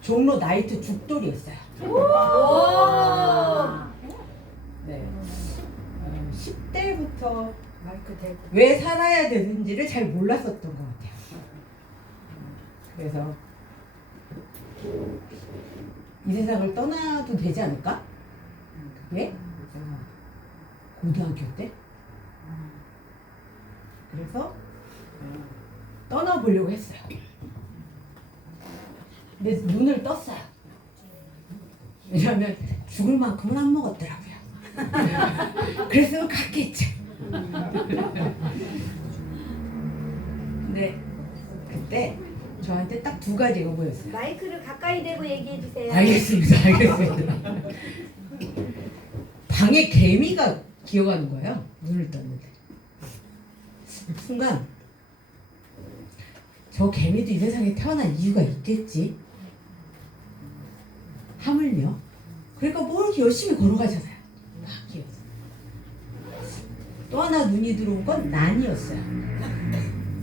종로 나이트 죽돌이었어요. 네. 10대부터 왜 살아야 되는지를 잘 몰랐었던 것 같아요. 그래서 이 세상을 떠나도 되지 않을까? 그게 고등학교 때. 그래서 떠나보려고 했어요. 근데 눈을 떴어요. 왜냐하면 죽을 만큼은 안 먹었더라고요. 그랬으면 갔겠죠. 근데 그때 저한테 딱 두 가지가 보였어요. 마이크를 가까이 대고 얘기해 주세요. 알겠습니다. 방에 개미가 기어가는 거예요. 눈을 떴는데 순간 저 개미도 이 세상에 태어난 이유가 있겠지. 하물며 그러니까 뭐 이렇게 열심히 걸어가잖아요. 막 기어서. 또 하나 눈이 들어온 건 난이었어요.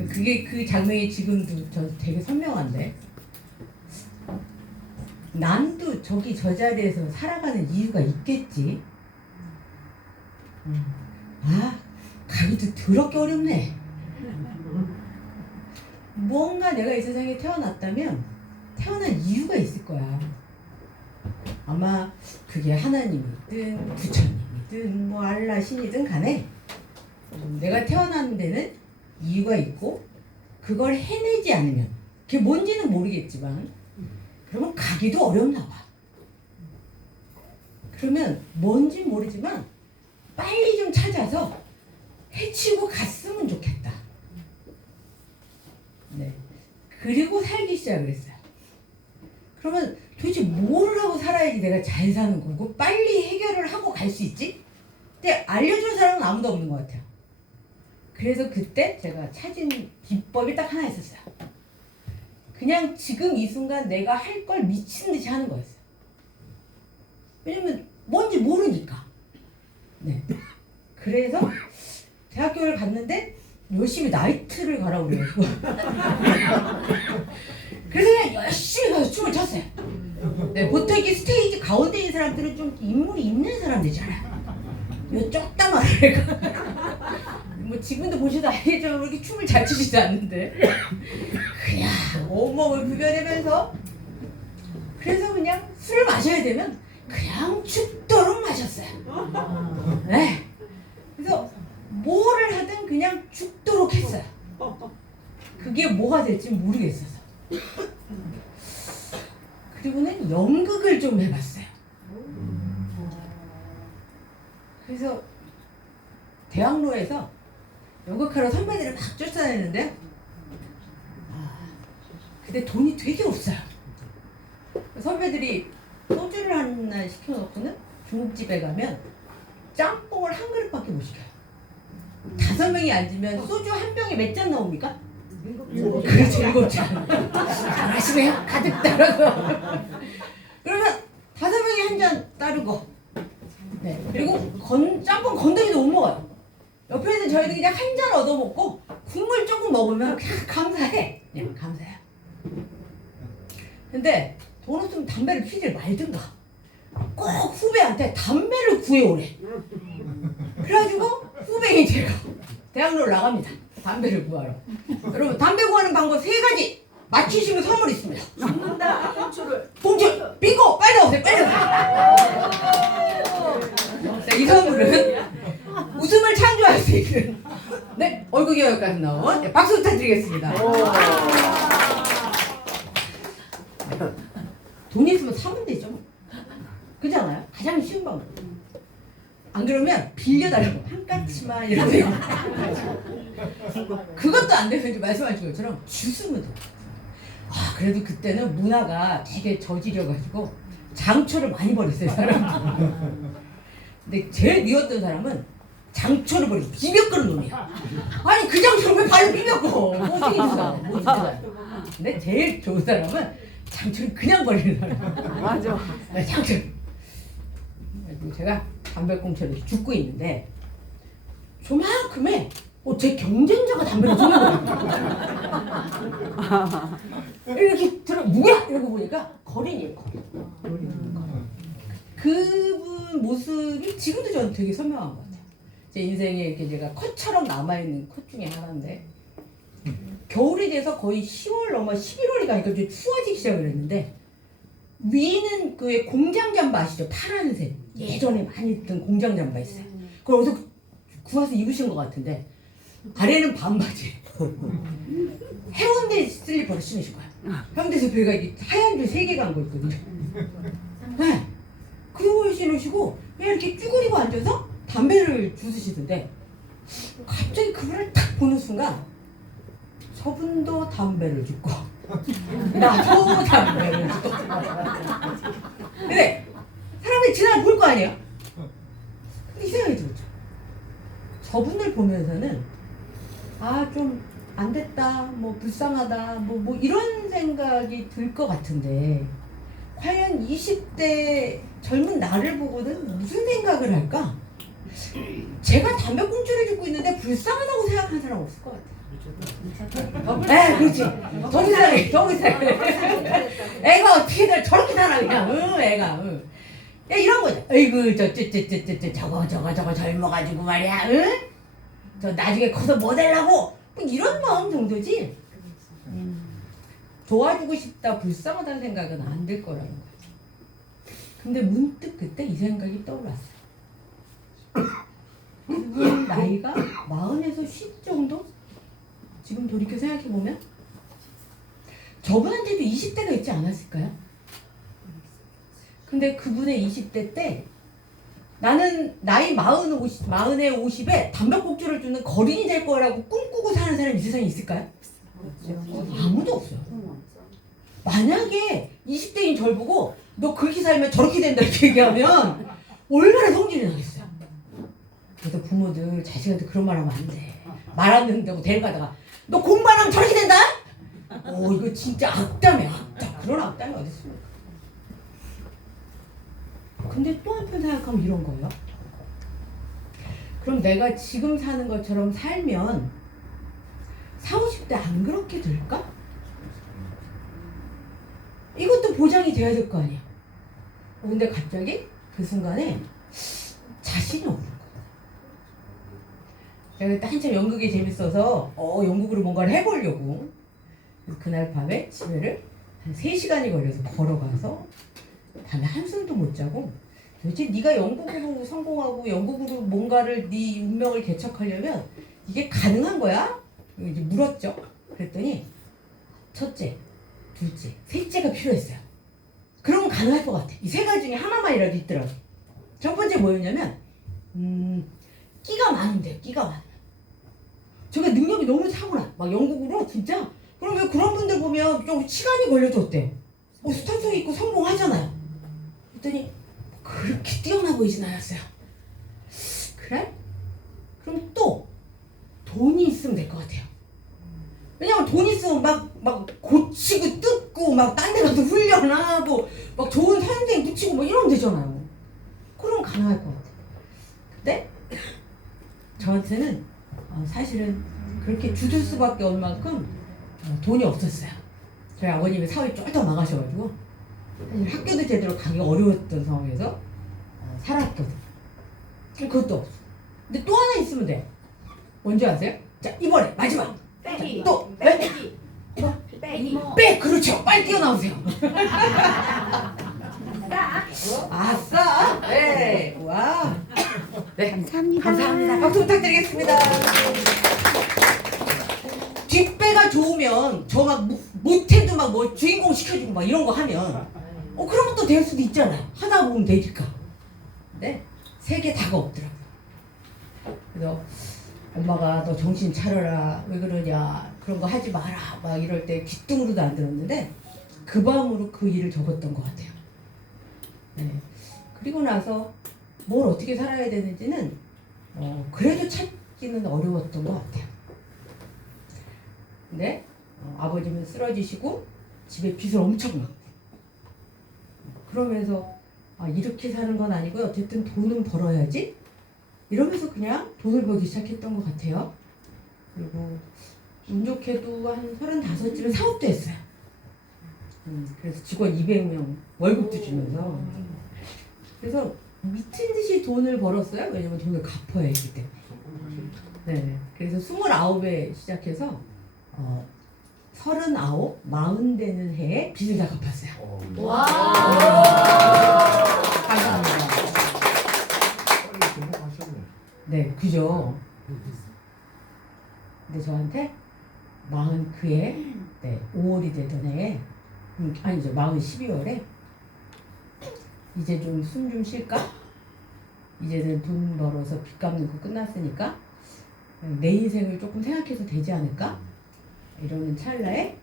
그게 그 장면이 지금도 저 되게 선명한데, 난도 저기 저 자리에서 살아가는 이유가 있겠지. 아, 가기도 더럽게 어렵네. 뭔가 내가 이 세상에 태어났다면 태어난 이유가 있을 거야. 아마 그게 하나님이든 부처님이든 뭐 알라 신이든 간에 내가 태어난 데는 이유가 있고 그걸 해내지 않으면, 그게 뭔지는 모르겠지만 그러면 가기도 어렵나 봐. 그러면 뭔지 모르지만 빨리 좀 찾아서 해치고 갔으면 좋겠다. 네. 그리고 살기 시작을 했어요. 그러면 도대체 뭘 하고 살아야지 내가 잘 사는 거고 빨리 해결을 하고 갈 수 있지? 근데 알려준 사람은 아무도 없는 것 같아요. 그래서 그때 제가 찾은 비법이 딱 하나 있었어요. 그냥 지금 이 순간 내가 할 걸 미친 듯이 하는 거였어요. 왜냐면 뭔지 모르니까. 네. 그래서 대학교를 갔는데 열심히 나이트를 가라고 그래가지고 그래서 그냥 열심히 가서 춤을 췄어요. 네, 보통 이렇게 스테이지 가운데 있는 사람들은 좀 인물이 있는 사람들이잖아요. 이거 쫓다 말이니까 뭐 지금도 보셔도 알겠지만 그렇게 춤을 잘 추지도 않는데 그냥 온몸을 부벼대면서, 그래서 그냥 술을 마셔야 되면 그냥 죽도록 마셨어요. 네. 그래서 뭐를 하든 그냥 죽도록 했어요. 그게 뭐가 될지 모르겠어서. 그리고는 연극을 좀 해봤어요. 그래서 대학로에서 연극하러 선배들을 막 쫓아다녔는데 근데 돈이 되게 없어요. 선배들이 소주를 하나 시켜놓고는 중국집에 가면 짬뽕을 한 그릇밖에 못 시켜요. 5명이 앉으면 소주 한 병에 몇 잔 나옵니까? 7잔. 잘하시네요. 가득 따라서. 그러면 5명이 한 잔 따르고, 네. 그리고 짬뽕 건더기도 못 먹어요. 옆에 있는 저희는 그냥 한 잔 얻어먹고 국물 조금 먹으면 그냥 감사해. 그냥 감사해요. 근데 돈 없으면 담배를 피질 말든가 꼭 후배한테 담배를 구해오래. 그래가지고 후배인 제가 대학로를 나갑니다. 담배를 구하러. 여러분, 담배 구하는 방법 3가지 맞추시면 선물 있습니다. 죽는다. 봉출 빙고 빨리 나오세요. 빨리 나오세요. 자, 이 선물은 웃음을 창조할 수 있는, 네, 얼굴 기억까지 나온, 네, 박수 부탁드리겠습니다. 돈 있으면 사면 되죠. 그렇잖아요. 가장 쉬운 방법. 안 그러면 빌려달라고 한 까치만 이러세요. 그것도 안 되면 말씀하신 것처럼 주스면 돼요. 아, 그래도 그때는 문화가 되게 저질려가지고 장초를 많이 버렸어요, 사람들. 근데 제일 미웠던 사람은 장초를 버리고 비벼끄는 놈이야. 아니 그 장초를 왜 발로 비벼고 못생긴 사람, 못생긴 사람. 근데 제일 좋은 사람은 장초를 그냥 버리는 사람. 맞아. 네, 장초. 제가 담배꽁초를 줍고 있는데 조만큼에 제 경쟁자가 담배를 주는 거예요. 이렇게 들어 뭐야 이러고 보니까 거린이에요. 거린. 그분 모습이 지금도 저는 되게 선명한 것 같아요. 제 인생에 이렇게 제가 컷처럼 남아있는 컷 중에 하나인데 겨울이 돼서 거의 10월 넘어 11월이 가니까 좀 추워지기 시작을 했는데 위는 그 공장 잠바 아시죠? 파란색 예전에 많이 입던 공장 잠바 있어요. 그걸 어디서 구워서 입으신 것 같은데 아래는 반바지 해운대 슬리퍼를 신으신 거야. 해운대에서 배가 이게 하얀 줄 3개가 한 거 있거든요. 네. 그걸 신으시고 그냥 이렇게 쭈그리고 앉아서 담배를 주스시던데 갑자기 그분을 딱 보는 순간 저분도 담배를 줍고 나도 담배를 줍고 근데 사람들이 지나가 볼 거 아니에요? 근데 이 생각이 들었죠. 저분을 보면서는 아 좀 안 됐다 뭐 불쌍하다 뭐 이런 생각이 들 것 같은데 과연 20대 젊은 나를 보고는 무슨 생각을 할까? 제가 담배 꽁초를 줍고 있는데 불쌍하다고 생각하는 사람 없을 것 같아요. 네, 그렇지. 더 이상해. 애가 어떻게 저렇게 살아 그냥. 애가. 야, 이런 거죠. 에이구 저거 젊어가지고 말이야. 응? 저 나중에 커서 뭐 되려고? 뭐 이런 마음 정도지. 도와주고 싶다, 불쌍하다는 생각은 안 들 거라는 거예요. 근데 문득 그때 이 생각이 떠올랐어요. 그분 나이가 40에서 50 정도? 지금 돌이켜 생각해보면 저분한테도 20대가 있지 않았을까요? 근데 그분의 20대 때 나는 나이 40에 50에 담배꽁초를 주는 거린이 될 거라고 꿈꾸고 사는 사람이 이 세상에 있을까요? 아무도 없어요. 만약에 20대인 절 보고 너 그렇게 살면 저렇게 된다 이렇게 얘기하면 얼마나 성질이 나겠어요. 그래서 부모들 자식한테 그런 말 하면 안 돼. 말 안 듣는다고 데려가다가 너 공부 안 하면 저렇게 된다? 이거 진짜 악담이야. 악담. 그런 악담이 어디 있습니까? 근데 또 한편 생각하면 이런 거예요. 그럼 내가 지금 사는 것처럼 살면 40, 50대 안 그렇게 될까? 이것도 보장이 돼야 될 거 아니야. 근데 갑자기 그 순간에 자신이 없는 거야. 제가 그때 한참 연극이 재밌어서 연극으로 뭔가를 해보려고 그날 밤에 집에를 한 3시간이 걸려서 걸어가서 밤에 한숨도 못 자고 도대체 네가 연극으로 성공하고 연극으로 뭔가를 네 운명을 개척하려면 이게 가능한 거야? 이제 물었죠. 그랬더니 첫째, 둘째, 셋째가 필요했어요. 그러면 가능할 것 같아. 이 3가지 중에 하나만이라도 있더라고. 첫 번째 뭐였냐면 끼가 많으면 돼요. 끼가 많으면. 제가 능력이 너무 타고나. 막 연극으로 진짜. 그러면 그런 분들 보면 좀 시간이 걸려도 어때요? 수탄성 있고 성공하잖아요. 그랬더니 그렇게 뛰어나 보이진 않았어요. 그래? 그럼 또 돈이 있으면 될 것 같아요. 왜냐면 돈 있으면 막 고치고 뜯고 막 딴 데 가서 훈련하고 막 좋은 선생 붙이고 뭐 이러면 되잖아요. 그럼 가능할 것 같아요. 근데 저한테는 사실은 그렇게 주줄 수밖에 없는 만큼 돈이 없었어요. 저희 아버님이 사업이 쫄딱 망하셔가지고 사실 학교도 제대로 가기 어려웠던 상황에서 살았거든요. 그것도 없어. 근데 또 하나 있으면 돼요. 뭔지 아세요? 자, 이번에 마지막. 빼기. 또 빼기. 빼기. 빼. 그렇죠. 빨리 뛰어나오세요. 싸. 아싸. 네. 와. 네. 감사합니다. 감사합니다. 박수 부탁드리겠습니다. 뒷배가 좋으면 저 막 못해도 막 뭐 주인공 시켜주고 막 이런 거 하면 그러면 또 될 수도 있잖아요. 하다 보면 되니까. 네. 3개 다가 없더라고요. 그래서 엄마가 너 정신 차려라. 왜 그러냐. 그런 거 하지 마라. 막 이럴 때 귀뚱으로도 안 들었는데 그 밤으로 그 일을 접었던 것 같아요. 네. 그리고 나서 뭘 어떻게 살아야 되는지는 그래도 찾기는 어려웠던 것 같아요. 근데 아버지는 쓰러지시고 집에 빚을 엄청 많고 그러면서 이렇게 사는 건 아니고 어쨌든 돈은 벌어야지 이러면서 그냥 돈을 벌기 시작했던 것 같아요. 그리고 운 좋게도 한 35쯤에 사업도 했어요. 그래서 직원 200명 월급도 주면서. 그래서 미친 듯이 돈을 벌었어요. 왜냐면 돈을 갚아야 했기 때문에. 네. 그래서 29에 시작해서 39, 40 되는 해에 빚을 다 갚았어요. 와. 감사합니다. 네, 그죠. 근데 저한테 49에 5월이 되던 해에 아니죠, 12월에 이제 좀 숨 좀 쉴까? 이제는 돈 벌어서 빚 갚는 거 끝났으니까 내 인생을 조금 생각해서 되지 않을까? 이러는 찰나에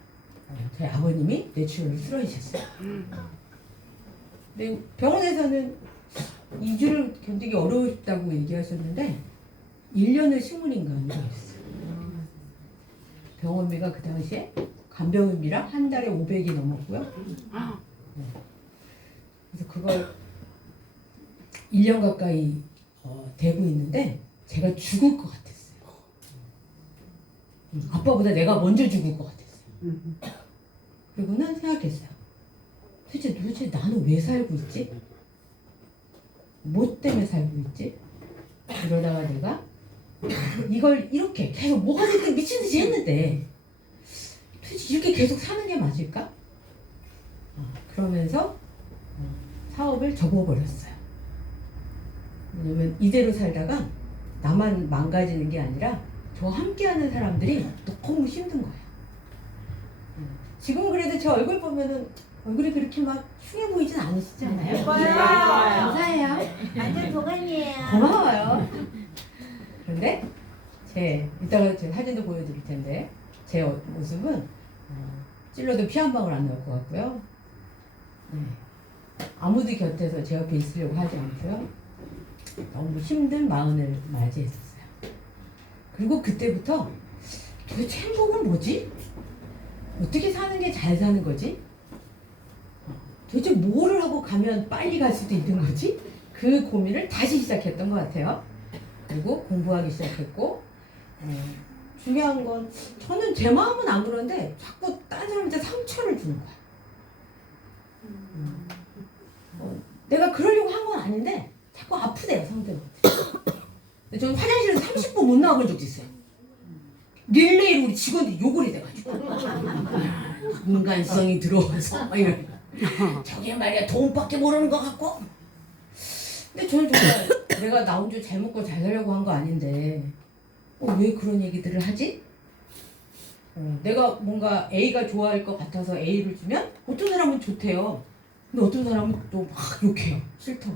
저희 아버님이 뇌출혈을 쓰러지셨어요. 근데 병원에서는 2주를 견디기 어렵다고 얘기하셨는데 1년을 식물인간으로 했어요. 병원비가 그 당시에 간병인비랑 한 달에 500이 넘었고요. 네. 그래서 그걸 1년 가까이 되고 있는데 제가 죽을 것 같았어요. 아빠보다 내가 먼저 죽을 것 같았어요. 그리고 난 생각했어요. 도대체 나는 왜 살고 있지? 뭐 때문에 살고 있지? 이러다가 내가 이걸 이렇게 계속 뭐가 됐든 미친 듯이 했는데 도대체 이렇게 계속 사는 게 맞을까? 그러면서 사업을 접어버렸어요. 왜냐면 이대로 살다가 나만 망가지는 게 아니라 저와 함께하는 사람들이 너무 힘든 거예요. 지금은 그래도 제 얼굴 보면은 얼굴이 그렇게 막 흉해 보이진 않으시잖아요. 예뻐요. 감사해요. 완전 도가니예요. 고마워요. 그런데 이따가 제 사진도 보여드릴 텐데 제 모습은 찔러도 피 한 방울 안 나올 것 같고요. 네. 아무도 곁에서 제 옆에 있으려고 하지 않고요. 너무 힘든 마흔을 맞이했었어요. 그리고 그때부터 도대체 행복은 뭐지? 어떻게 사는 게 잘 사는 거지? 도대체 뭐를 하고 가면 빨리 갈 수도 있는 거지? 그 고민을 다시 시작했던 것 같아요. 그리고 공부하기 시작했고 중요한 건 저는 제 마음은 안 그런데 자꾸 다른 사람한테 상처를 주는 거야. 내가 그러려고 한 건 아닌데 자꾸 아프대요, 상대가. 근데 저는 화장실에서 30분 못 나가본 적도 있어요. 릴레이로 우리 직원들이 욕을 해대가지고 인간성이 들어와서 막 이런. 저게 말이야 돈밖에 모르는 것 같고. 근데 저는 정말 내가 나 혼자 잘 먹고 잘 살려고 한 거 아닌데 왜 그런 얘기들을 하지? 내가 뭔가 A가 좋아할 것 같아서 A를 주면 어떤 사람은 좋대요. 근데 어떤 사람은 또 막 욕해요. 싫다고.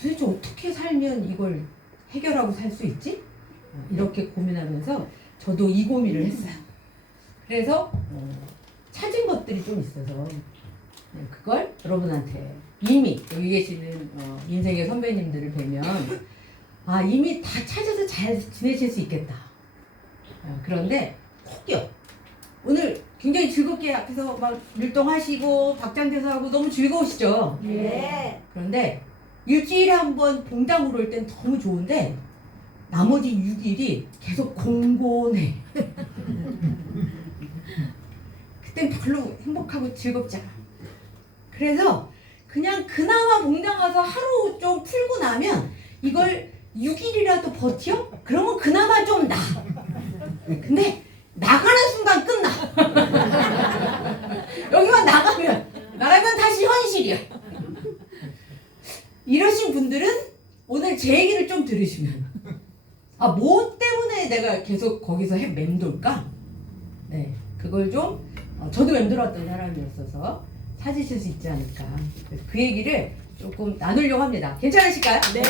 도대체 어떻게 살면 이걸 해결하고 살 수 있지? 이렇게 고민하면서 저도 이 고민을 했어요. 그래서 찾은 것들이 좀 있어서 그걸 여러분한테 이미 여기 계시는 인생의 선배님들을 뵈면 이미 다 찾아서 잘 지내실 수 있겠다. 그런데 혹여 오늘 굉장히 즐겁게 앞에서 막 율동하시고 박장대소하고 너무 즐거우시죠? 네. 그런데 일주일에 한 번 봉당으로 올 땐 너무 좋은데 나머지 6일이 계속 공곤해. 그땐 별로 행복하고 즐겁지 않아. 그래서 그냥 그나마 봉당 와서 하루 좀 풀고 나면 이걸 6일이라도 버텨? 그러면 그나마 좀 나아. 근데 나가는 순간 끝나. 여기만 나가면 다시 현실이야. 이러신 분들은 오늘 제 얘기를 좀 들으시면 뭐 때문에 내가 계속 거기서 맴돌까? 네, 그걸 좀 저도 맴돌았던 사람이었어서 찾으실 수 있지 않을까. 그래서 그 얘기를 조금 나누려고 합니다. 괜찮으실까요? 네.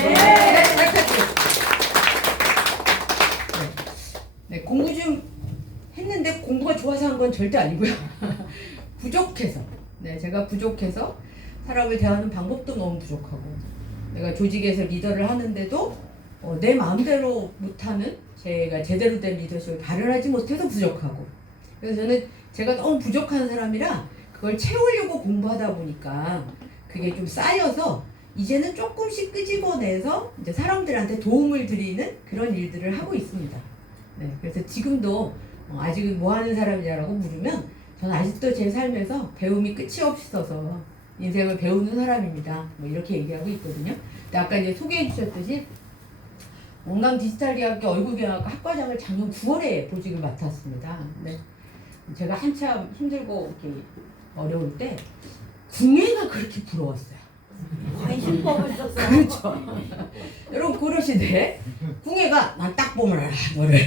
네, 공부 좀 했는데 공부가 좋아서 한 건 절대 아니고요. 부족해서. 네, 제가 부족해서 사람을 대하는 방법도 너무 부족하고 내가 조직에서 리더를 하는데도 내 마음대로 못하는 제가 제대로 된 리더십을 발현하지 못해서 부족하고 그래서 저는 제가 너무 부족한 사람이라 그걸 채우려고 공부하다 보니까 그게 좀 쌓여서 이제는 조금씩 끄집어내서 이제 사람들한테 도움을 드리는 그런 일들을 하고 있습니다. 네, 그래서 지금도 아직은 뭐 하는 사람이냐라고 물으면 저는 아직도 제 삶에서 배움이 끝이 없어서 인생을 배우는 사람입니다. 뭐 이렇게 얘기하고 있거든요. 근데 아까 이제 소개해 주셨듯이 원광 디지털대학교 얼굴경영학과 학과장을 작년 9월에 보직을 맡았습니다. 근데 제가 한참 힘들고 이렇게 어려울 때 궁예가 그렇게 부러웠어요. 관심법을 썼어요. 그렇죠. 여러분 그러시대. 궁예가 난 딱 보면 알아 너를.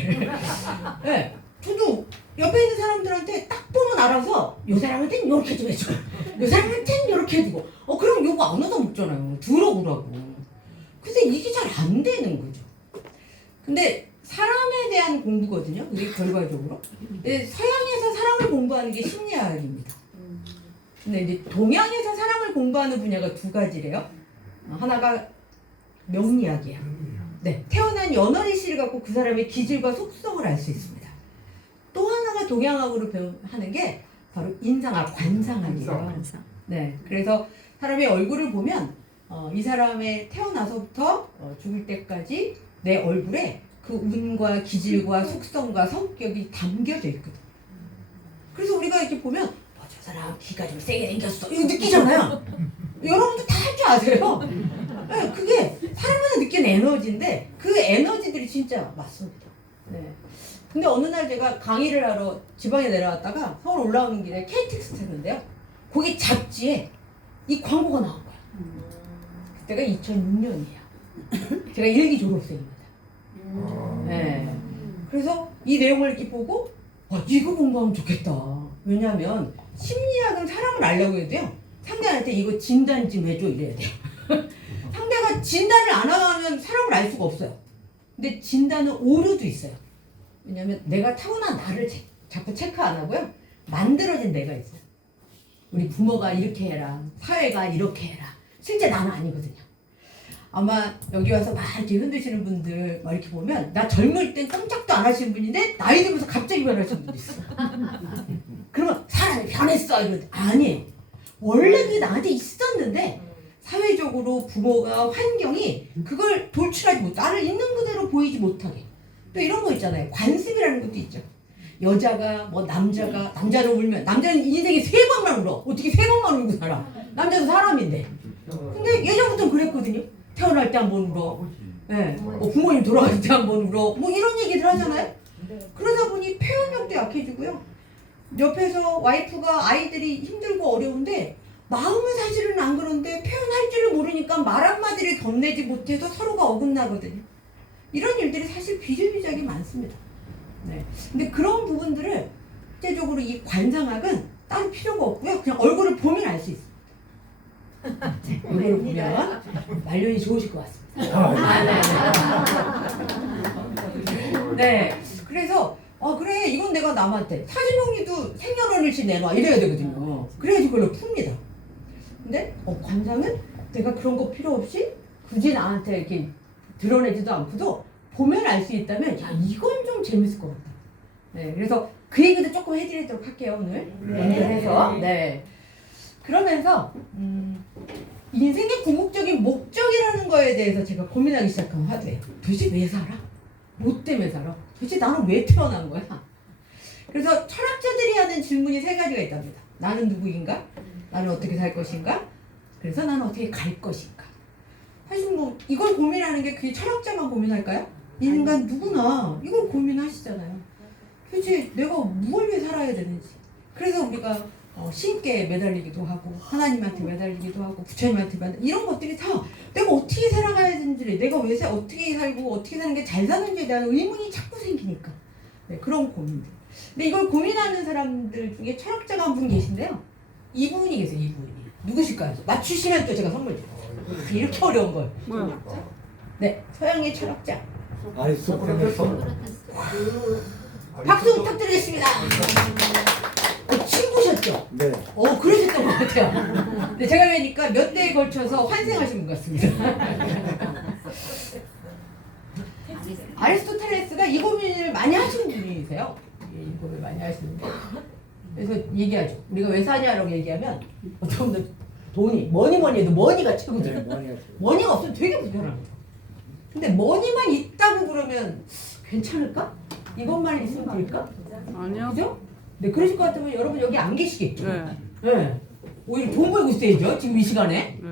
네, 저도 옆에 있는 사람들한테 딱 보면 알아서 요 사람한테는 요렇게 좀 해줘. 요 사람한테는 요렇게 해주고. 그럼 요거 안 얻어먹잖아요. 들어보라고. 근데 이게 잘 안 되는 거죠. 근데 사람에 대한 공부거든요. 그게 결과적으로. 근데 서양에서 사람을 공부하는 게 심리학입니다. 근데 이제 동양에서 사람을 공부하는 분야가 두 가지래요. 하나가 명리학이에요. 네, 태어난 연어리 씨를 갖고 그 사람의 기질과 속성을 알 수 있습니다. 또 하나가 동양학으로 하는 게 바로 인상학, 관상학이에요. 네, 그래서 사람의 얼굴을 보면 이 사람의 태어나서부터 죽을 때까지 내 얼굴에 그 운과 기질과 속성과 성격이 담겨져 있거든. 그래서 우리가 이렇게 보면 저 사람 기가 좀 세게 생겼어 이거 느끼잖아요. 여러분도 다 할 줄 아세요. 네, 그게 사람마다 느끼는 에너지인데 그 에너지들이 진짜 맞습니다. 네. 근데 어느 날 제가 강의를 하러 지방에 내려왔다가 서울 올라오는 길에 KTX 탔는데요. 거기 잡지에 이 광고가 나온 거예요. 그때가 2006년이에요. 제가 일기 졸업생입니다. 네. 그래서 이 내용을 이렇게 보고 이거 공부하면 좋겠다. 왜냐하면 심리학은 사람을 알려고 해도 돼요. 상대한테 이거 진단 좀 해줘 이래야 돼요. 상대가 진단을 안 하면 사람을 알 수가 없어요. 근데 진단은 오류도 있어요. 왜냐하면 내가 타고난 나를 자꾸 체크 안 하고요. 만들어진 내가 있어요. 우리 부모가 이렇게 해라. 사회가 이렇게 해라. 실제 나는 아니거든요. 아마 여기 와서 막 이렇게 흔드시는 분들 막 이렇게 보면 나 젊을 땐 꼼짝도 안 하시는 분인데 나이 들면서 갑자기 변하시는 분도 있어. 그러면 사람이 변했어 이러는데 아니에요. 원래 그게 나한테 있었는데 사회적으로 부모가 환경이 그걸 돌출하지 못, 나를 있는 그대로 보이지 못하게. 또 이런 거 있잖아요. 관습이라는 것도 있죠. 여자가 뭐 남자를 울면 남자는 인생에 3번만 울어. 어떻게 3번만 울고 살아? 남자도 사람인데. 근데 예전부터 그랬거든요. 태어날 때 한 번 울어. 네. 부모님 돌아가실 때 한 번 울어. 뭐 이런 얘기들 하잖아요. 그러다 보니 표현력도 약해지고요. 옆에서 와이프가 아이들이 힘들고 어려운데 마음은 사실은 안 그런데 표현할 줄을 모르니까 말 한마디를 건네지 못해서 서로가 어긋나거든요. 이런 일들이 사실 비일비재하게 많습니다. 네. 근데 그런 부분들을 실제적으로 이 관상학은 따로 필요가 없고요. 그냥 얼굴을 보면 알 수 있습니다. 얼굴을 보면 말년이 좋으실 것 같습니다. 네. 그래서 그래 이건 내가 남한테 사진용리도 생년월일씩 내놔 이래야 되거든요. 그래야지 그걸로 풉니다. 근데 관상은 내가 그런 거 필요 없이 굳이 나한테 이렇게 드러내지도 않고도 보면 알 수 있다면 야 이건 좀 재밌을 것 같다. 네, 그래서 그 얘기도 조금 해드리도록 할게요 오늘. 연결해서. 네. 그러면서 인생의 궁극적인 목적이라는 거에 대해서 제가 고민하기 시작한 화두예요. 도대체 왜 살아? 뭐 때문에 살아? 도대체 나는 왜 태어난 거야? 그래서 철학자들이 하는 질문이 3가지가 있답니다. 나는 누구인가? 나는 어떻게 살 것인가? 그래서 나는 어떻게 갈 것인가? 사실 뭐 이걸 고민하는 게 그게 철학자만 고민할까요? 인간 누구나 이걸 고민하시잖아요. 도대체 내가 무엇을 위해 살아야 되는지. 그래서 우리가 신께 매달리기도 하고 하나님한테 매달리기도 하고 부처님한테 매달리고 이런 것들이 다 내가 어떻게 살아가야 되는지 내가 왜 어떻게 살고 어떻게 사는 게 잘 사는지에 대한 의문이 자꾸 생기니까 네, 그런 고민들. 근데 이걸 고민하는 사람들 중에 철학자가 한 분 계신데요. 이분이 계세요. 이분이 누구실까요? 맞추시면 또 제가 선물 드릴게요. 이렇게 어려운 걸. 뭐야? 네, 서양의 철학자. 아리스토텔레스. 박수 부탁드리겠습니다. 친구셨죠? 네. 그러셨던 것 같아요. 근데 제가 뵈니까 몇 대에 걸쳐서 환생하신 분 같습니다. 아리스토텔레스가 이 고민을 많이 하시는 분이세요. 이 고민을 많이 하시는데. 그래서 얘기하죠. 우리가 왜 사냐라고 얘기하면 어떤 분들 돈이 뭐니 해도 머니가 최고죠. 머니가 없으면 되게 불편합니다. 근데 머니만 있다고 그러면 괜찮을까? 이것만 있으면 될까? 아니요. 그죠? 네, 그러실 것 같으면 여러분 여기 안 계시겠죠? 네. 네. 오히려 돈 벌고 있어야죠, 지금 이 시간에. 네.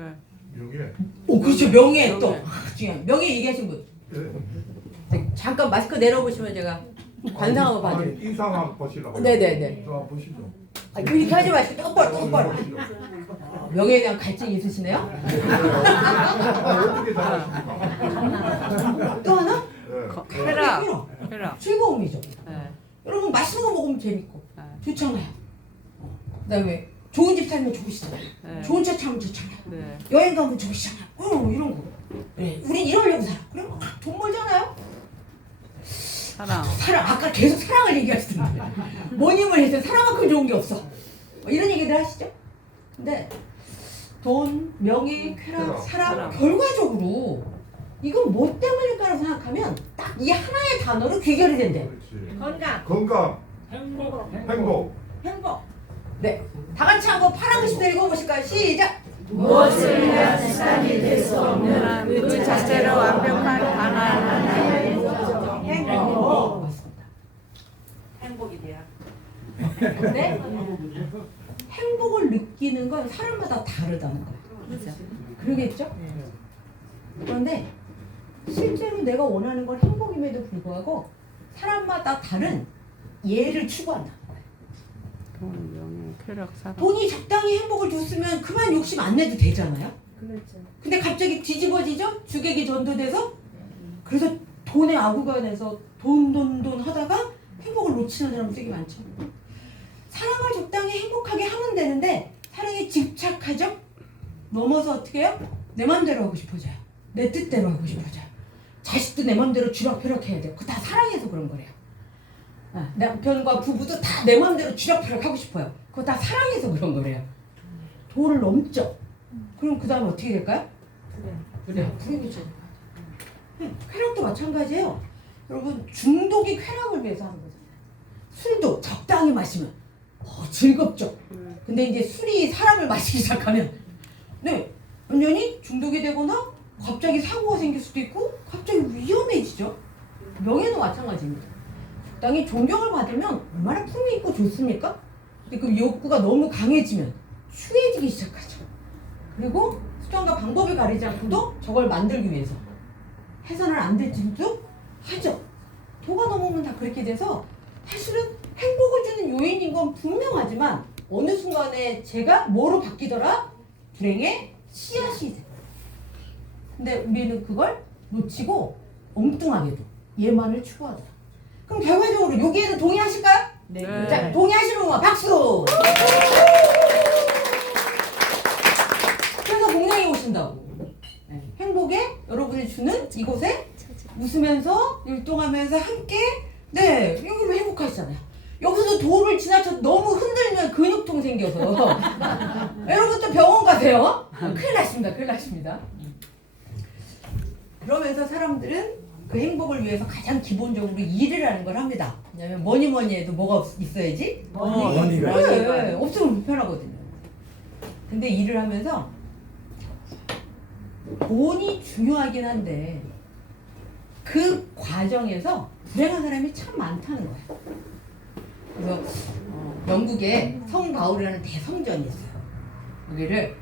명예. 오, 그렇죠. 명예 또. 명예. 중요한. 명예 얘기하신 분. 예. 네, 잠깐 마스크 내려보시면 제가 관상 한번 봐드릴게요. 인상 한번 보시라고. 네네네. 저 보시죠. 아, 이렇게 하지 마시고 똑바로. 보시죠. 명예에 대한 갈증이 있으시네요? 어떻게 잘하십니까? 또 하나? 예. 쾌락. 쾌락. 즐거움이죠. 네. 여러분 맛있는 거 먹으면 재밌고 네. 좋잖아요. 그다음에 좋은 집 살면 좋으시잖아요. 네. 좋은 차 타면 좋잖아요. 네. 여행 가면 좋으시잖아요. 이런 거. 네, 우린 이러려고 살아. 그럼 돈 벌잖아요. 사랑. 사랑. 아까 계속 사랑을 얘기하시던데. 뭐님을 해서 사랑만큼 좋은 게 없어. 뭐 이런 얘기들 하시죠. 근데 돈, 명예, 쾌락, 사랑 사랑. 결과적으로 이건 뭐 때문일까라고 생각하면 딱 이 하나의 단어로 귀결이 된대. 그렇지. 건강. 건강, 행복. 행복. 행복. 네, 다 같이 한번 파란글씨도 읽어보실까요? 시작. 무엇을 위한 시간이 될 수 없는 그 자체로 완벽한 가난한 행복. 맞습니다. 행복이 돼야. 근데 행복을 느끼는 건 사람마다 다르다는 거예요. 그러겠죠? 그런데 실제로 내가 원하는 건 행복임에도 불구하고 사람마다 다른 예를 추구한다. 돈, 명예, 쾌락, 사랑. 돈이 적당히 행복을 줬으면 그만 욕심 안 내도 되잖아요. 그렇죠. 근데 갑자기 뒤집어지죠? 주객이 전도돼서 그래서 돈에 아구가 돼서 돈 하다가 행복을 놓치는 사람 되게 많죠. 사랑을 적당히 행복하게 하면 되는데 사랑에 집착하죠? 넘어서 어떻게 해요? 내 맘대로 하고 싶어져요. 내 뜻대로 하고 싶어져요. 자식도 내 맘대로 쥐락펴락 해야 돼요. 그거 다 사랑해서 그런 거래요. 남편과 부부도 다 내 맘대로 쥐락펴락 하고 싶어요. 그거 다 사랑해서 그런 거래요. 도를 넘죠. 그럼 그 다음에 어떻게 될까요? 불행해져. 쾌락도 마찬가지예요. 여러분 중독이 쾌락을 위해서 하는 거잖아요. 술도 적당히 마시면 즐겁죠. 근데 이제 술이 사람을 마시기 시작하면 완전히 중독이 되거나 갑자기 사고가 생길 수도 있고 갑자기 위험해지죠. 명예도 마찬가지입니다. 적당히 존경을 받으면 얼마나 품위 있고 좋습니까? 근데 그 욕구가 너무 강해지면 추해지기 시작하죠. 그리고 수단과 방법을 가리지 않고도 저걸 만들기 위해서 해서는 안 될 짓도 하죠. 도가 넘으면 다 그렇게 돼서 사실은 행복을 주는 요인인 건 분명하지만 어느 순간에 제가 뭐로 바뀌더라? 불행의 씨앗이 돼. 근데 우리는 그걸 놓치고 엉뚱하게도 얘만을 추구하더라. 그럼 결과적으로 여기에서 동의하실까요? 네. 자, 동의하시는 분 박수! 그래서 공양이 오신다고. 행복에 여러분이 주는 이곳에 웃으면서 율동하면서 함께 여기로 행복하시잖아요. 여기서도 도를 지나쳐 너무 흔들면 근육통 생겨서 여러분 또 병원 가세요. 큰일 나십니다. 그러면서 사람들은 그 행복을 위해서 가장 기본적으로 일을 하는 걸 합니다. 왜냐면 뭐니 해도 뭐가 있어야지? 머니가. 네, 없으면 불편하거든요. 근데 일을 하면서 돈이 중요하긴 한데 그 과정에서 불행한 사람이 참 많다는 거예요. 그래서 영국에 성 바울이라는 대성전이 있어요. 여기를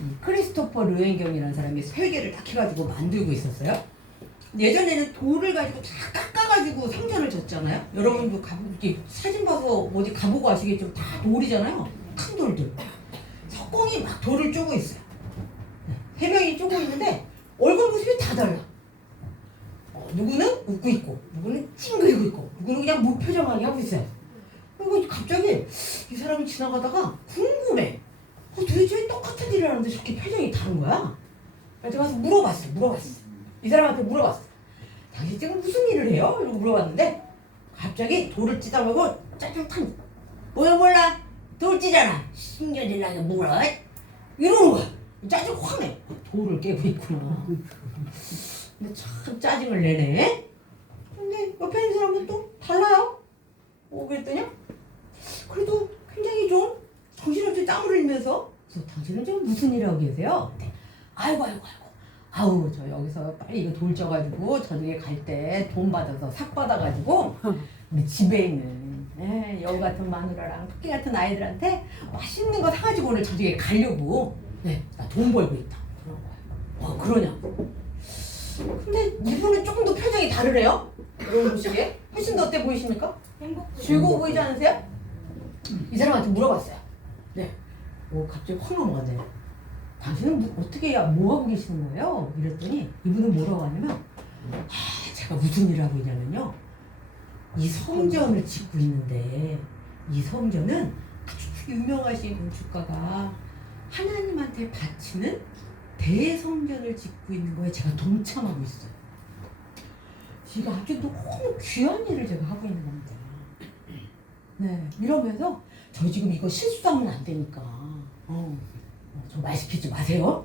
이 크리스토퍼 르헨경이라는 사람이 설계를 딱 해가지고 만들고 있었어요. 예전에는 돌을 가지고 다 깎아가지고 성전을 졌잖아요. 여러분도 이렇게 사진 봐서 어디 가보고 아시겠지만 다 돌이잖아요. 큰 돌들. 석공이 막 돌을 쪼고 있어요. 세 명이 쪼고 있는데 얼굴 모습이 다 달라. 누구는 웃고 있고, 누구는 찡그리고 있고, 누구는 그냥 무표정하게 하고 있어요. 그리고 갑자기 이 사람이 지나가다가 궁금해. 도대체 왜 똑같은 일을 하는데 저렇게 표정이 다른 거야? 그래서 가서 물어봤어. 이 사람한테 물어봤어. 당신 지금 무슨 일을 해요? 이러고 물어봤는데 갑자기 돌을 찌다 보고 짜증탄. 몰라. 돌 찌잖아. 신경질나게 뭐라? 이러는 거야. 짜증 확 내. 돌을 깨고 있구나. 근데 참 짜증을 내네. 근데 옆에 있는 사람은 또 달라요. 그랬더니 그래도 굉장히 좀 정신없이 땀을 흘리면서 그래서 당신은 지금 무슨 일을 하고 계세요? 아이고 아우 저 여기서 빨리 이거 돌 쪄가지고 저녁에 갈 때 돈 받아서 삭 받아가지고 우리 집에 있는 네, 여우 같은 마누라랑 토끼 같은 아이들한테 맛있는 거 사가지고 오늘 저녁에 가려고. 네, 나 돈 벌고 있다. 그런 거야. 그러냐고. 근데 이분은 조금 더 표정이 다르래요. 여러분 보시기에 훨씬 더 어때 보이십니까? 즐거워 보이지 않으세요? 이 사람한테 물어봤어요. 네. 갑자기 확 넘어갔네. 당신은 어떻게 뭐 하고 계시는 거예요? 이랬더니 이분은 뭐라고 하냐면 제가 무슨 일을 하고 있냐면요. 이 성전을 짓고 있는데 이 성전은 아주 유명하신 건축가가 하나님한테 바치는 대성전을 짓고 있는 거에 제가 동참하고 있어요. 제가 아주 너무 귀한 일을 제가 하고 있는 겁니다. 네, 이러면서 저 지금 이거 실수하면 안 되니까 저 말 시키지 마세요.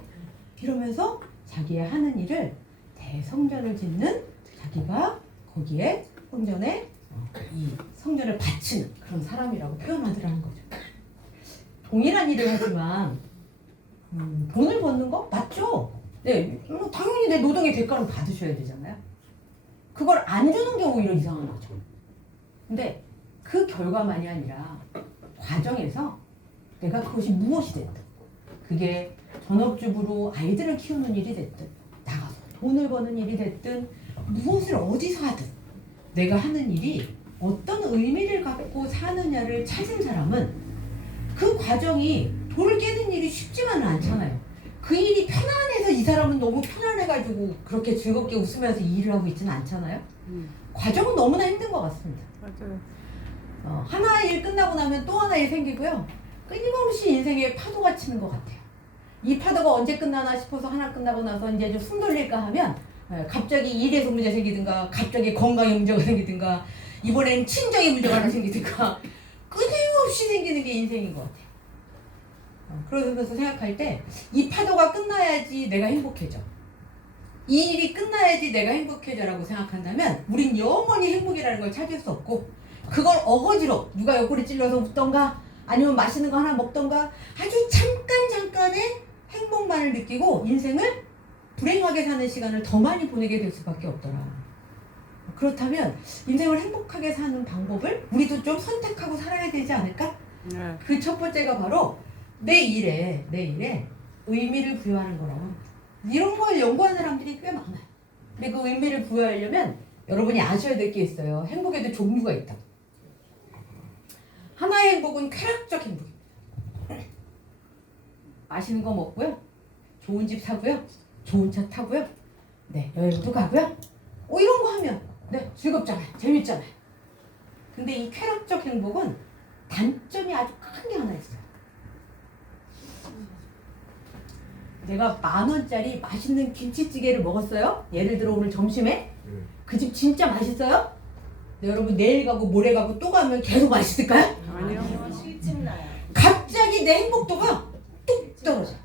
이러면서 자기의 하는 일을 대성전을 짓는 자기가 거기에 성전에 이 성전을 바치는 그런 사람이라고 표현하더라는 거죠. 동일한 일을 하지만 돈을 버는 거 맞죠? 네, 당연히 내 노동의 대가를 받으셔야 되잖아요. 그걸 안 주는 게 오히려 이상한 거죠. 근데 그 결과만이 아니라 과정에서 내가 그것이 무엇이 됐든 그게 전업주부로 아이들을 키우는 일이 됐든 나가서 돈을 버는 일이 됐든 무엇을 어디서 하든 내가 하는 일이 어떤 의미를 갖고 사느냐를 찾은 사람은 그 과정이 돌을 깨는 일이 쉽지만은 않잖아요. 그 일이 편안해서 이 사람은 너무 편안해가지고 그렇게 즐겁게 웃으면서 일을 하고 있지는 않잖아요. 과정은 너무나 힘든 것 같습니다. 맞아요. 하나의 일 끝나고 나면 또 하나 일 생기고요. 끊임없이 인생에 파도가 치는 것 같아요. 이 파도가 언제 끝나나 싶어서 하나 끝나고 나서 이제 좀 숨 돌릴까 하면 갑자기 일에서 문제 생기든가 갑자기 건강에 문제가 생기든가 이번엔 친정에 문제가 하나 생기든가 끊임없이 생기는 게 인생인 것 같아요. 그러면서 생각할 때 이 파도가 끝나야지 내가 행복해져. 이 일이 끝나야지 내가 행복해져라고 생각한다면 우린 영원히 행복이라는 걸 찾을 수 없고 그걸 어거지로 누가 옆구리 찔러서 웃던가 아니면 맛있는 거 하나 먹던가 아주 잠깐의 행복만을 느끼고 인생을 불행하게 사는 시간을 더 많이 보내게 될 수밖에 없더라. 그렇다면 인생을 행복하게 사는 방법을 우리도 좀 선택하고 살아야 되지 않을까? 네. 그 첫 번째가 바로 내 일에 의미를 부여하는 거라고 합니다. 이런 걸 연구하는 사람들이 꽤 많아요. 근데 그 의미를 부여하려면 여러분이 아셔야 될 게 있어요. 행복에도 종류가 있다. 하나의 행복은 쾌락적 행복입니다. 맛있는 거 먹고요. 좋은 집 사고요. 좋은 차 타고요. 네, 여행도 가고요. 이런 거 하면 네, 즐겁잖아요. 재밌잖아요. 근데 이 쾌락적 행복은 단점이 아주 큰 게 하나 있어요. 내가 10,000원짜리 맛있는 김치찌개를 먹었어요. 예를 들어 오늘 점심에 그 집 진짜 맛있어요? 네, 여러분 내일 가고 모레 가고 또 가면 계속 맛있을까요? 아니요. 갑자기 내 행복도가 뚝 떨어져요.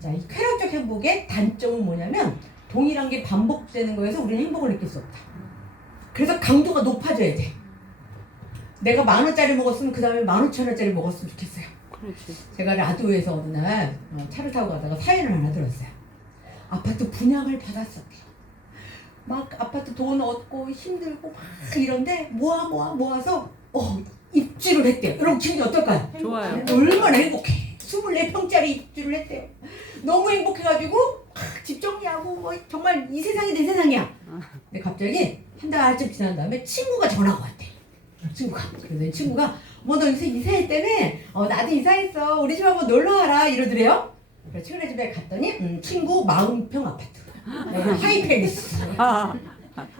자, 이 쾌락적 행복의 단점은 뭐냐면 동일한 게 반복되는 거에서 우리는 행복을 느낄 수 없다. 그래서 강도가 높아져야 돼. 내가 10,000원짜리 먹었으면 그 다음에 15,000원짜리 먹었으면 좋겠어요. 그렇지. 제가 라디오에서 어느 날 차를 타고 가다가 사연을 하나 들었어요. 아파트 분양을 받았었대요. 막 아파트 돈 얻고 힘들고 막 이런데 모아서 입주를 했대요. 여러분 기분이 어떨까요? 좋아요. 얼마나 행복해. 24평짜리 입주를 했대요. 너무 행복해가지고 집 정리하고 정말 이 세상이 내 세상이야. 근데 갑자기 한 달쯤 지난 다음에 친구가 전화가 왔대. 그래서 친구가 너 요새 이사했다며? 나도 이사했어. 우리 집 한번 놀러와라 이러더래요. 그래서 친구네 집에 갔더니 친구 40평 아파트 하이패리스.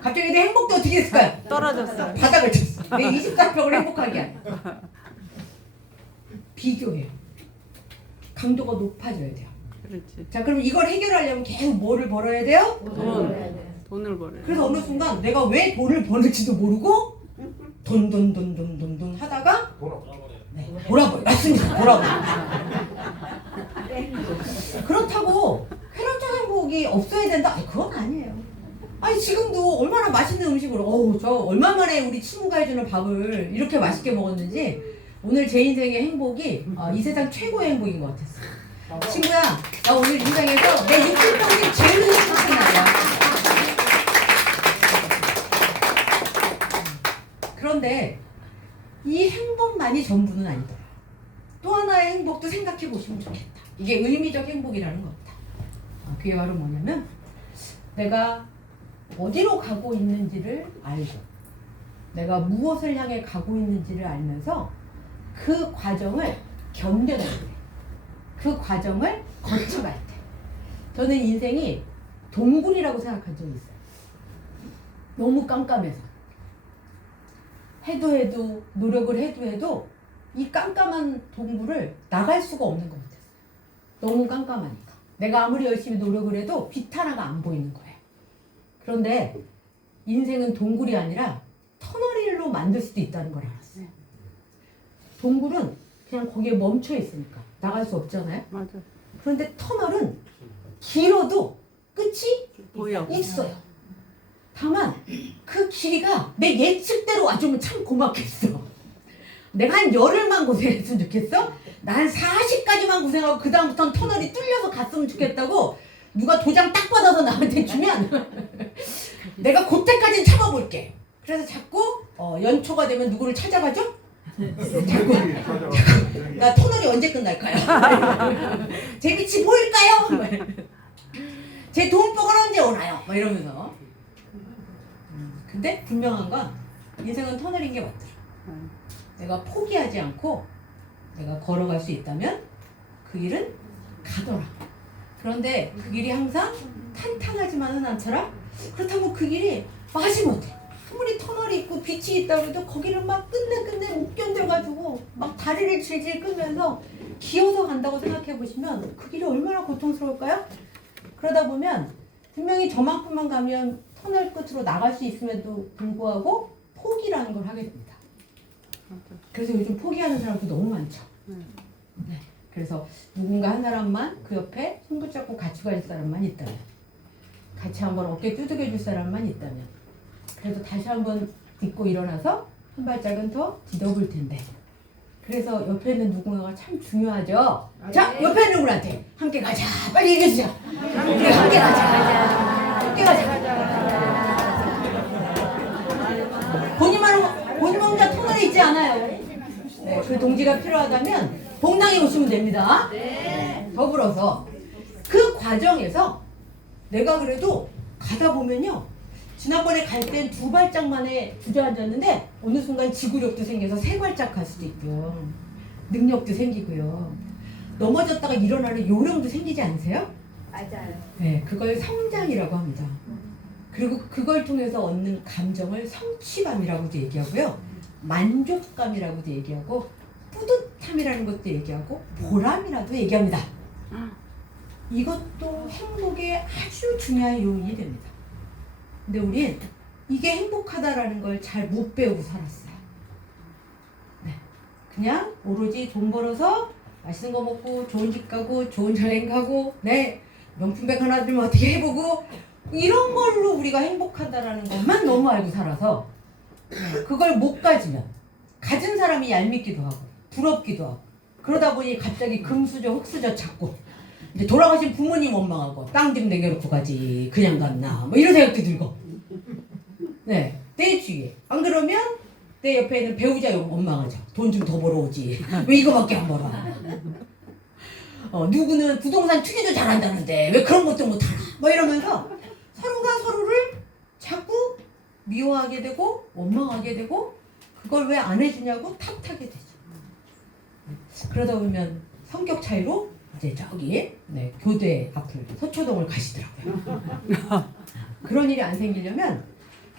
갑자기 내 행복도 어떻게 됐을까요? 떨어졌어요. 바닥을 쳤어. 내 24평을 행복하게 하냐. 비교해요. 강도가 높아져야 돼요. 그렇지. 자, 그럼 이걸 해결하려면 계속 뭐를 벌어야 돼요? 돈을 벌어요. 그래서 어느 순간 내가 왜 돈을 버는지도 모르고 돈 하다가 돌아버려. 맞습니다. 돌아버려. 그렇다고 쾌락적 행복이 없어야 된다? 그건 아니에요. 아니 지금도 얼마나 맛있는 음식을 저 얼마 만에 우리 친구가 해주는 밥을 이렇게 맛있게 먹었는지 오늘 제 인생의 행복이 이 세상 최고의 행복인 것 같았어요. 친구야, 나 오늘 인생에서 내 60평생 제일 행복한 날이야. 그런데 이 행복만이 전부는 아니더라. 또 하나의 행복도 생각해 보시면 좋겠다. 이게 의미적 행복이라는 겁니다. 그게 바로 뭐냐면 내가 어디로 가고 있는지를 알고 내가 무엇을 향해 가고 있는지를 알면서 그 과정을 견뎌낼 때, 그 과정을 거쳐갈 때 저는 인생이 동굴이라고 생각한 적이 있어요. 너무 깜깜해서 해도 노력을 해도 이 깜깜한 동굴을 나갈 수가 없는 것 같았어요. 너무 깜깜하니까 내가 아무리 열심히 노력을 해도 빛 하나가 안 보이는 거예요. 그런데 인생은 동굴이 아니라 터널로 만들 수도 있다는 걸 알았어요. 동굴은 그냥 거기에 멈춰 있으니까 나갈 수 없잖아요. 맞아. 그런데 터널은 길어도 끝이 보여. 있어요. 다만 그 길이가 내 예측대로 와주면 참 고맙겠어. 내가 한 열흘만 고생했으면 좋겠어? 나 한 40까지만 고생하고 그 다음부터는 터널이 뚫려서 갔으면 좋겠다고 누가 도장 딱 받아서 나한테 주면 내가 그때까지는 참아볼게. 그래서 자꾸 연초가 되면 누구를 찾아가죠? 자꾸 나 터널이 언제 끝날까요? 제 빛이 보일까요? 제 돈복은 언제 오나요? 막 이러면서. 근데 분명한 건 인생은 터널인 게 맞더라. 내가 포기하지 않고 내가 걸어갈 수 있다면 그 길은 가더라. 그런데 그 길이 항상 탄탄하지만은 않더라. 그렇다면 그 길이 마지못해 아무리 터널이 있고 빛이 있다고 해도 거기를 막 끝내 못 견뎌가지고 막 다리를 질질 끌면서 기어서 간다고 생각해 보시면 그 길이 얼마나 고통스러울까요? 그러다 보면 분명히 저만큼만 가면 터널 끝으로 나갈 수 있음에도 불구하고 포기라는 걸 하게 됩니다. 그래서 요즘 포기하는 사람도 너무 많죠. 네. 그래서 누군가 한 사람만 그 옆에 손 붙잡고 같이 갈 사람만 있다면, 같이 한번 어깨 두들겨 줄 사람만 있다면, 그래도 다시 한번 딛고 일어나서 한 발짝은 더 디뎌볼 텐데. 그래서 옆에 있는 누군가가 참 중요하죠. 자, 옆에 있는 분한테 함께 가자. 빨리 얘기해 주세요. 우리 함께 가자. 함께 가자. 본인 혼자 터널에 있지 않아요. 네, 그 동지가 필요하다면 봉당에 오시면 됩니다. 네. 더불어서 그 과정에서 내가 그래도 가다 보면요. 지난번에 갈 땐 2발짝만에 주저앉았는데 어느 순간 지구력도 생겨서 3발짝 갈 수도 있고요. 능력도 생기고요. 넘어졌다가 일어나는 요령도 생기지 않으세요? 맞아요. 네, 그걸 성장이라고 합니다. 그리고 그걸 통해서 얻는 감정을 성취감이라고도 얘기하고요. 만족감이라고도 얘기하고 뿌듯함이라는 것도 얘기하고 보람이라도 얘기합니다. 이것도 행복의 아주 중요한 요인이 됩니다. 근데 우린 이게 행복하다라는 걸 잘 못 배우고 살았어요. 네. 그냥 오로지 돈 벌어서 맛있는 거 먹고 좋은 집 가고 좋은 여행 가고 네 명품백 하나 들면 어떻게 해보고 이런 걸로 우리가 행복하다라는 것만 너무 알고 살아서 그걸 못 가지면 가진 사람이 얄밉기도 하고 부럽기도 하고 그러다 보니 갑자기 금수저 흙수저 찾고 이제 돌아가신 부모님 원망하고 땅 좀 내겨놓고 가지 그냥 갔나 뭐 이런 생각도 들고 네 내 주위에 안 그러면 내 옆에 있는 배우자 원망하죠. 돈 좀 더 벌어오지 왜 이거밖에 안 벌어. 누구는 부동산 투기도 잘한다는데 왜 그런 것도 못하나 뭐 이러면서 서로가 서로를 자꾸 미워하게 되고 원망하게 되고 그걸 왜 안 해주냐고 탓하게 되죠. 그러다 보면 성격 차이로 이제 저기 네, 교대 앞을 서초동을 가시더라고요. 그런 일이 안 생기려면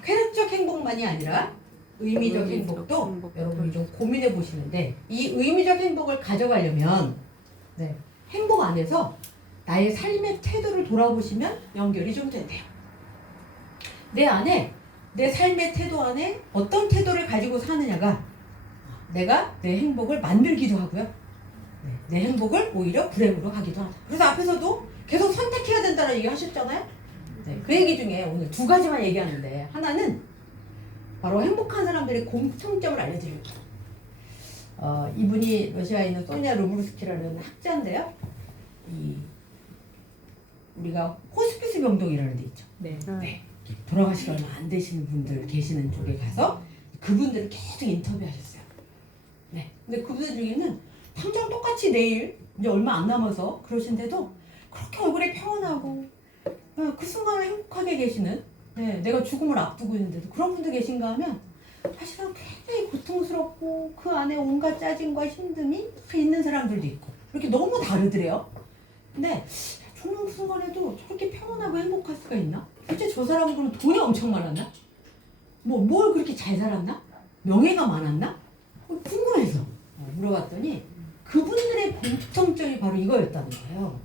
쾌락적 행복만이 아니라 의미적 행복도 여러분이 좀 고민해 보시는데 이 의미적 행복을 가져가려면 네, 행복 안에서 나의 삶의 태도를 돌아보시면 연결이 좀 된대요. 내 안에 내 삶의 태도 안에 어떤 태도를 가지고 사느냐가 내가 내 행복을 만들기도 하고요. 네, 내 행복을 오히려 불행으로 하기도 하다. 그래서 앞에서도 계속 선택해야 된다는 얘기 하셨잖아요. 네, 그 얘기 중에 오늘 2가지만 얘기하는데 하나는 바로 행복한 사람들의 공통점을 알려드립니다. 이분이 러시아에 있는 소냐 루브르스키라는 학자인데요. 우리가 호스피스 병동이라는 데 있죠. 네. 네. 돌아가시기 얼마 안 되시는 분들 계시는 쪽에 가서 그분들을 계속 인터뷰하셨어요. 근데 그분들 중에는 당장 똑같이 내일 이제 얼마 안 남아서 그러신데도 그렇게 얼굴이 평온하고 그 순간을 행복하게 계시는 내가 죽음을 앞두고 있는데도 그런 분들 계신가 하면 사실은 굉장히 고통스럽고 그 안에 온갖 짜증과 힘듦이 있는 사람들도 있고 이렇게 너무 다르더래요. 근데 죽는 순간에도 저렇게 평온하고 행복할 수가 있나? 실제 저 사람은 그럼 돈이 엄청 많았나? 뭘 그렇게 잘 살았나? 명예가 많았나? 궁금해서 물어봤더니 그분들의 공통점이 바로 이거였다는 거예요.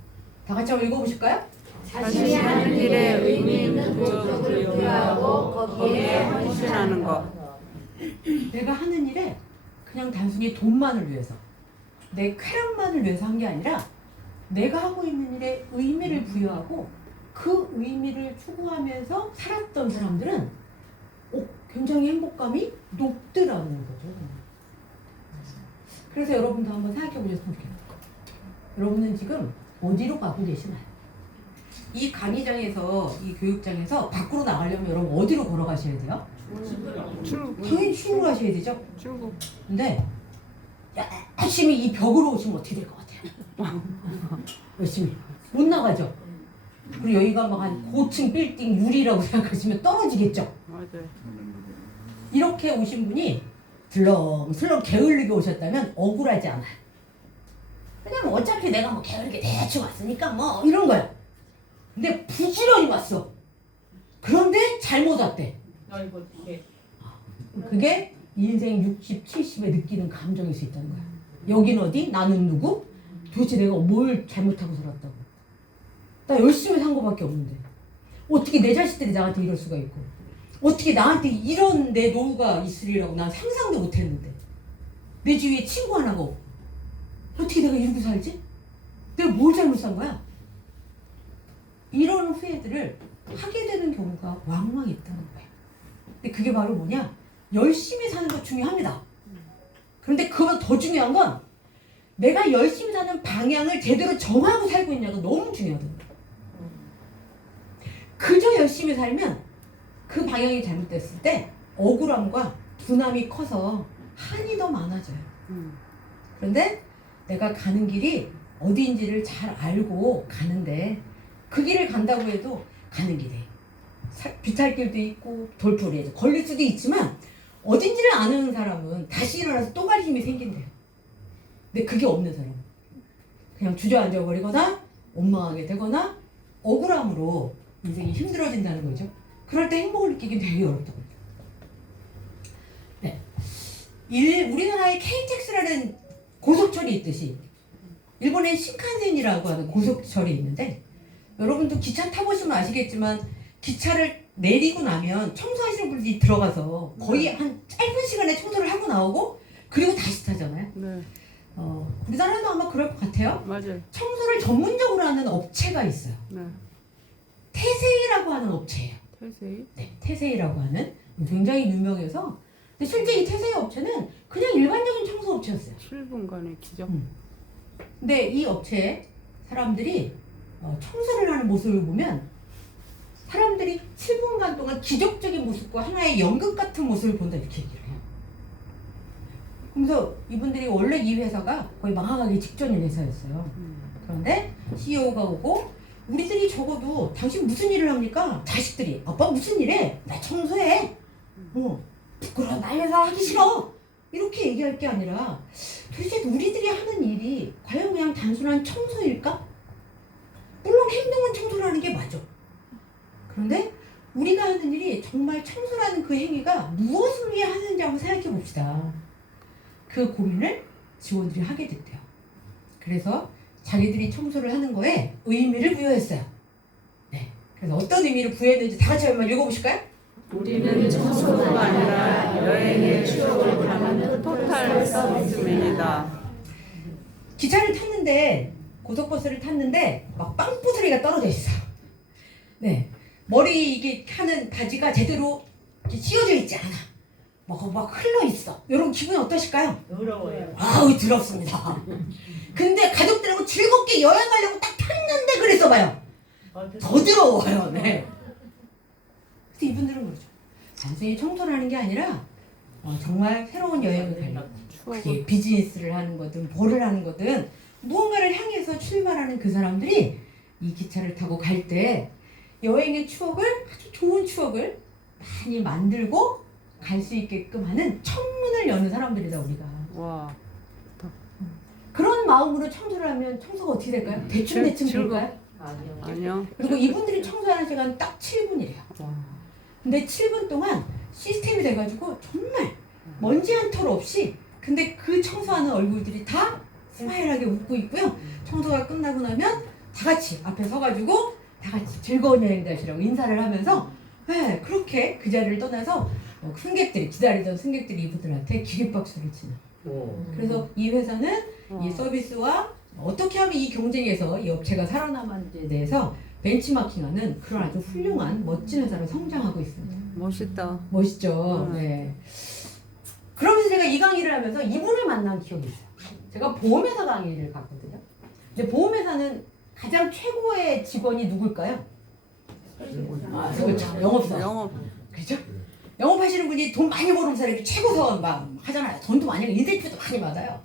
다 같이 한번 읽어보실까요? 자신이 하는 일에 의미 있는 목적을 부여하고 거기에 헌신하는 것. 내가 하는 일에 그냥 단순히 돈만을 위해서 내 쾌락만을 위해서 한 게 아니라 내가 하고 있는 일에 의미를 부여하고 그 의미를 추구하면서 살았던 사람들은 굉장히 행복감이 높더라는 거죠. 그래서 여러분도 한번 생각해 보셨으면 좋겠어요. 여러분은 지금 어디로 가고 계시나요? 이 강의장에서, 이 교육장에서 밖으로 나가려면 여러분 어디로 걸어가셔야 돼요? 출국. 당연히 출근하셔야 되죠? 출국. 근데 열심히 이 벽으로 오시면 어떻게 될 것 같아요? 열심히 못 나가죠? 그리고 여기가 막 한 고층 빌딩 유리라고 생각하시면 떨어지겠죠? 맞아요. 이렇게 오신 분이 슬렁슬렁 게을르게 오셨다면 억울하지 않아요. 왜냐면 어차피 내가 뭐 게을르게 대충 왔으니까 뭐 이런 거야. 근데 부지런히 왔어. 그런데 잘못 왔대. 그게 인생 60, 70에 느끼는 감정일 수 있다는 거야. 여긴 어디? 나는 누구? 도대체 내가 뭘 잘못하고 살았다고. 나 열심히 산 거밖에 없는데 어떻게 내 자식들이 나한테 이럴 수가 있고 어떻게 나한테 이런 내 노후가 있으리라고 난 상상도 못했는데 내 주위에 친구 하나가 없고 어떻게 내가 이러고 살지? 내가 뭘 잘못 산 거야? 이런 후회들을 하게 되는 경우가 왕왕 있다는 거예요. 근데 그게 바로 뭐냐? 열심히 사는 거 중요합니다. 그런데 그보다 더 중요한 건 내가 열심히 사는 방향을 제대로 정하고 살고 있냐가 너무 중요하거든요. 그저 열심히 살면 그 방향이 잘못됐을 때 억울함과 분함이 커서 한이 더 많아져요. 그런데 내가 가는 길이 어디인지를 잘 알고 가는데 그 길을 간다고 해도 가는 길에 비탈길도 있고 돌풀이에 걸릴 수도 있지만 어딘지를 아는 사람은 다시 일어나서 또 갈 힘이 생긴대요. 근데 그게 없는 사람은 그냥 주저앉아 버리거나 원망하게 되거나 억울함으로 인생이 힘들어진다는 거죠. 그럴 때 행복을 느끼기 되게 어렵다고 합니다. 네. 우리나라에 KTX라는 고속철이 있듯이 일본에 신칸센이라고 하는 고속철이 있는데 여러분도 기차 타보시면 아시겠지만 기차를 내리고 나면 청소하시는 분들이 들어가서 거의 한 짧은 시간에 청소를 하고 나오고 그리고 다시 타잖아요. 네. 우리나라도 아마 그럴 것 같아요. 맞아요. 청소를 전문적으로 하는 업체가 있어요. 네. 태세이라고 하는 업체예요. 태세이. 네, 태세이라고 하는 굉장히 유명해서 근데 실제 이 태세이 업체는 그냥 일반적인 청소 업체였어요. 7분간의 기적. 근데 이 업체에 사람들이 청소를 하는 모습을 보면 사람들이 7분간 동안 기적적인 모습과 하나의 연극 같은 모습을 본다 이렇게 얘기를 해요. 그래서 이분들이 원래 이 회사가 거의 망하기 직전인 회사였어요. 그런데 CEO가 오고 우리들이 적어도 당신 무슨 일을 합니까? 자식들이 아빠 무슨 일해? 나 청소해. 부끄러워 나 회사 하기 싫어. 이렇게 얘기할 게 아니라 도대체 우리들이 하는 일이 과연 그냥 단순한 청소일까? 물론 행동은 청소를 하는 게 맞아. 그런데 우리가 하는 일이 정말 청소라는 그 행위가 무엇을 위해 하는지 한번 생각해 봅시다. 그 고민을 직원들이 하게 됐대요. 그래서 자기들이 청소를 하는 거에 의미를 부여했어요. 네. 그래서 어떤 의미를 부여했는지 다 같이 한번 읽어보실까요? 우리는 청소가 아니라 여행의 추억을 담은 토탈 서비스맨이다. 기차를 tas는데 고속버스를 탔는데 막 빵꾸 소리가 떨어져 있어요. 네. 머리 이게 하는 바지가 제대로 이렇게 씌워져 있지 않아. 막 흘러 있어. 여러분 기분이 어떠실까요? 더러워요. 아우 더럽습니다. 근데 가족들하고 즐겁게 여행 가려고 딱 탔는데 그래서 봐요. 더 더러워요. 네. 그래서 이분들은 그러죠. 단순히 청소를 하는 게 아니라 정말 새로운 여행을 가려고 그게 비즈니스를 하는 거든 뭐를 하는 거든 무언가를 향해서 출발하는 그 사람들이 이 기차를 타고 갈 때 여행의 추억을 아주 좋은 추억을 많이 만들고 갈 수 있게끔 하는 청문을 여는 사람들이다 우리가. 와. 그런 마음으로 청소를 하면 청소가 어떻게 될까요? 대충 될까요? 아니요. 그리고 이분들이 청소하는 시간 딱 7분이래요. 근데 7분 동안 시스템이 돼가지고 정말 먼지 한 털 없이 근데 그 청소하는 얼굴들이 다 스마일하게 웃고 있고요. 청소가 끝나고 나면 다 같이 앞에 서가지고 다 같이 즐거운 여행 되시라고 인사를 하면서 네, 그렇게 그 자리를 떠나서 승객들이 기다리던 승객들이 이분들한테 기립박수를 치는. 그래서 이 회사는 이 서비스와 어떻게 하면 이 경쟁에서 이 업체가 살아남았는지에 대해서 벤치마킹하는 그런 아주 훌륭한 멋진 회사로 성장하고 있습니다. 멋있다. 멋있죠. 네. 그러면서 제가 이 강의를 하면서 이분을 만난 기억이 있어요. 제가 보험회사 강의를 갔거든요. 근데 보험회사는 가장 최고의 직원이 누굴까요? 그렇죠. 영업사. 영업. 그렇죠? 영업하시는 분이 돈 많이 버는 사람이 최고사원 막 하잖아요. 돈도 많이 인센티브도 많이 받아요.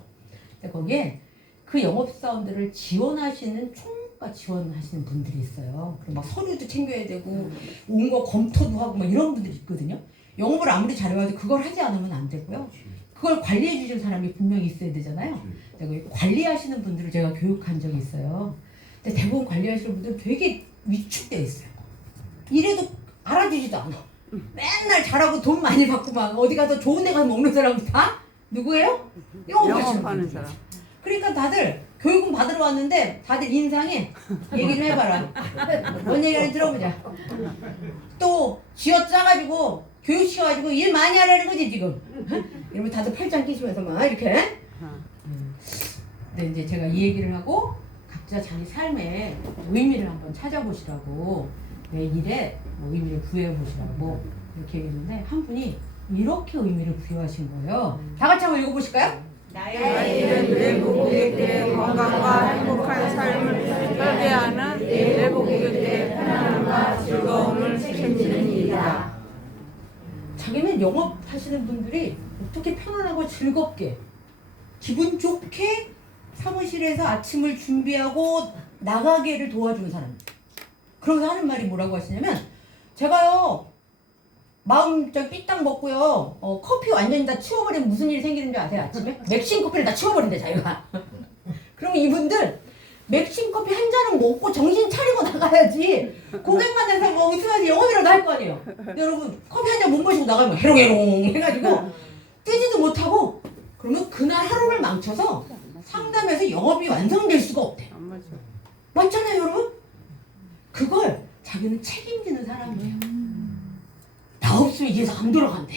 근데 거기에 그 영업사원들을 지원하시는 총무과 지원하시는 분들이 있어요. 그리고 막 서류도 챙겨야 되고 온 거 검토도 하고 막 이런 분들이 있거든요. 영업을 아무리 잘해봐도 그걸 하지 않으면 안 되고요. 그걸 관리해 주실 사람이 분명히 있어야 되잖아요. 제가 관리하시는 분들을 제가 교육한 적이 있어요. 근데 대부분 관리하시는 분들은 되게 위축되어 있어요. 이래도 알아주지도 않아. 맨날 잘하고 돈 많이 받고 막 어디 가서 좋은 데 가서 먹는 사람은 다 누구예요? 영업하는 사람. 그러니까 다들 교육은 받으러 왔는데 다들 인상에 얘기 좀 해봐라. 뭔 얘기를 들어보자. 또 쥐어짜가지고 교육시켜가지고 일 많이 하라는 거지 지금. 이러면 다들 팔짱 끼시면서 막 이렇게. 근데 이제 제가 이 얘기를 하고 각자 자기 삶의 의미를 한번 찾아보시라고 내 일에 의미를 부여해보시라고 이렇게 얘기했는데 한 분이 이렇게 의미를 부여하신 거예요. 다 같이 한번 읽어보실까요? 나의 외국 고객들의 건강과 행복한 삶을 설계하는 외국 고객들의 편안함과 즐거움을 책임지는 일이다. 자기는 영업하시는 분들이 어떻게 편안하고 즐겁게 기분 좋게 사무실에서 아침을 준비하고 나가게를 도와주는 사람. 그러면서 하는 말이 뭐라고 하시냐면 제가요 마음 좀 삐딱 먹고요 커피 완전히 다 치워버리면 무슨 일이 생기는 줄 아세요? 아침에? 맥심 커피를 다 치워버린대 자기가. 그러면 이분들 맥심 커피 한 잔은 먹고 정신 차리고 나가야지 고객 만나서 뭐 웃으면서 영업이라도 할 거 아니에요. 여러분 커피 한 잔 못 마시고 나가면 해롱해롱 해가지고 뜨지도 못하고 그러면 그날 하루를 망쳐서 상담에서 영업이 완성될 수가 없대. 맞잖아요 여러분? 그걸 자기는 책임지는 사람이에요. 나 없으면 이제서 안 돌아간대.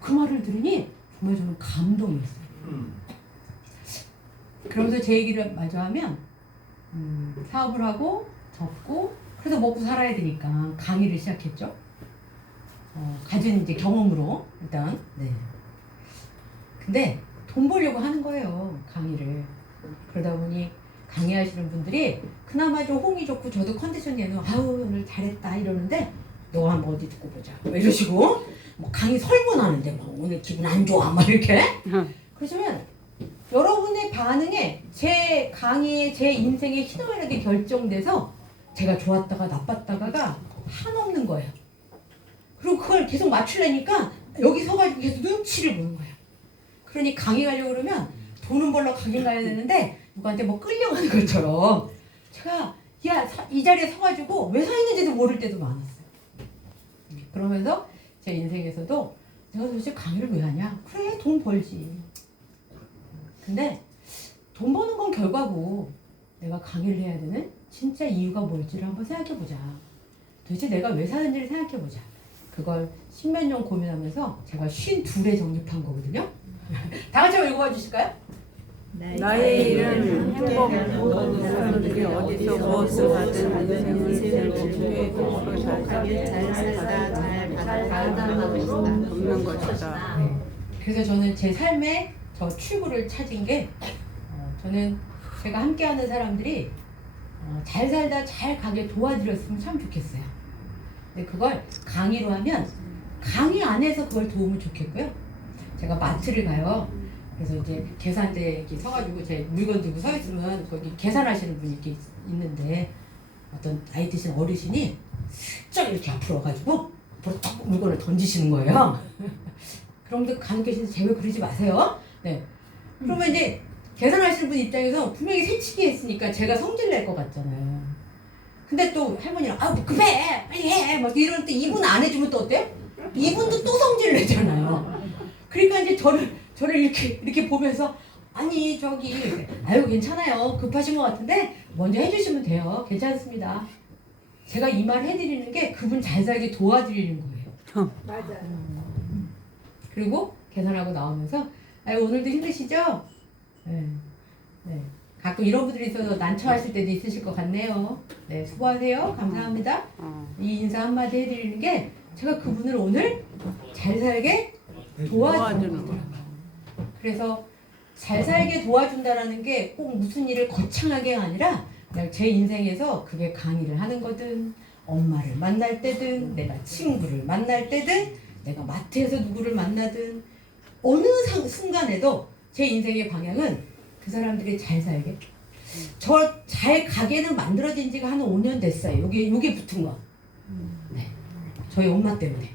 그 말을 들으니 정말 저는 감동이었어요. 그러면서 제 얘기를 마저 하면 사업을 하고 접고 그래도 먹고 살아야 되니까 강의를 시작했죠. 가진 이제 경험으로 일단 네. 근데 돈 벌려고 하는 거예요 강의를. 그러다 보니 강의하시는 분들이 그나마 좀 호응이 좋고 저도 컨디션이 얘는 아우 오늘 잘했다 이러는데 너 한번 어디 듣고 보자 막 이러시고 뭐 강의 설문하는데 막 오늘 기분 안 좋아 막 이렇게 그러시면 여러분의 반응에 제 강의에 제 인생의 희노애락이 결정돼서 제가 좋았다가 나빴다가가 한없는 거예요. 그리고 그걸 계속 맞추려니까 여기 서가지고 계속 눈치를 보는 거예요. 그러니 강의 가려고 그러면 돈은 벌러 가긴 가야 되는데 누구한테 뭐 끌려가는 것처럼 제가 이 자리에 서가지고 왜 서 있는지도 모를 때도 많았어요. 그러면서 제 인생에서도 내가 도대체 강의를 왜 하냐? 그래 돈 벌지. 근데 돈 버는 건 결과고 내가 강의를 해야 되는 진짜 이유가 뭘지를 한번 생각해보자. 도대체 내가 왜 사는지를 생각해보자. 그걸 십몇 년 고민하면서 제가 52에 정립한 거거든요. 다 같이 한번 읽어봐 주실까요? 나의 일은 행복 모든 사람들이 어디서 무엇을 하든 인생을 즐겁게 행복하게 잘 살다 잘 살아가고 싶다. 없는 것이다. 네. 그래서 저는 제 삶의 저 출구를 찾은 게 저는 제가 함께하는 사람들이 잘 살다 잘 가게 도와드렸으면 참 좋겠어요. 근데 그걸 강의로 하면 강의 안에서 그걸 도우면 좋겠고요. 제가 마트를 가요. 그래서 이제 계산대에 이렇게 서가지고 제 물건 들고 서 있으면 거기 계산하시는 분이 이렇게 있는데 어떤 나이 드신 어르신이 슬쩍 이렇게 앞으로 와가지고 앞으로 딱 물건을 던지시는 거예요. 그런 분들 간혹 계신데 제발 그러지 마세요. 네. 그러면 이제 계산하시는 분 입장에서 분명히 새치기 했으니까 제가 성질 낼 것 같잖아요. 근데 또 할머니는 아 급해 빨리 해 막 이러는데 이분 안 해주면 또 어때요? 이분도 또 성질 내잖아요. 그러니까 이제 저를 이렇게 보면서 아니 저기 아유 괜찮아요 급하신 것 같은데 먼저 해주시면 돼요 괜찮습니다. 제가 이 말 해드리는 게 그분 잘 살게 도와드리는 거예요. 맞아요. 그리고 계산하고 나오면서 아유 오늘도 힘드시죠? 네. 네. 가끔 이런 분들이 있어서 난처하실 때도 있으실 것 같네요. 네, 수고하세요. 감사합니다. 이 인사 한마디 해드리는 게 제가 그분을 오늘 잘 살게 도와주는 거예요. 그래서 잘 살게 도와준다라는 게 꼭 무슨 일을 거창하게 아니라 그냥 제 인생에서 그게 강의를 하는 거든 엄마를 만날 때든 내가 친구를 만날 때든 내가 마트에서 누구를 만나든 어느 순간에도 제 인생의 방향은 그 사람들이 잘 살게. 저 잘 가게는 만들어진 지가 한 5년 됐어요. 요게 붙은 거. 네. 저희 엄마 때문에.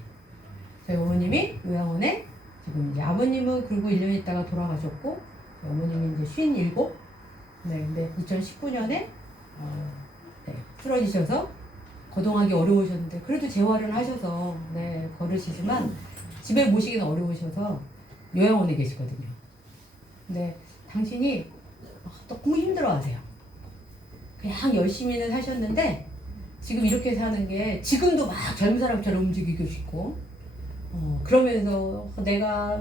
저희 어머님이 요양원에 지금 이제 아버님은 그리고 1년 있다가 돌아가셨고 어머님이 이제 57. 네, 근데 2019년에 네, 쓰러지셔서 거동하기 어려우셨는데 그래도 재활은 하셔서 네, 걸으시지만 집에 모시기는 어려우셔서 요양원에 계시거든요. 근데 당신이 너무 힘들어하세요. 그냥 열심히는 사셨는데 지금 이렇게 사는 게 지금도 막 젊은 사람처럼 움직이고 싶고 그러면서 내가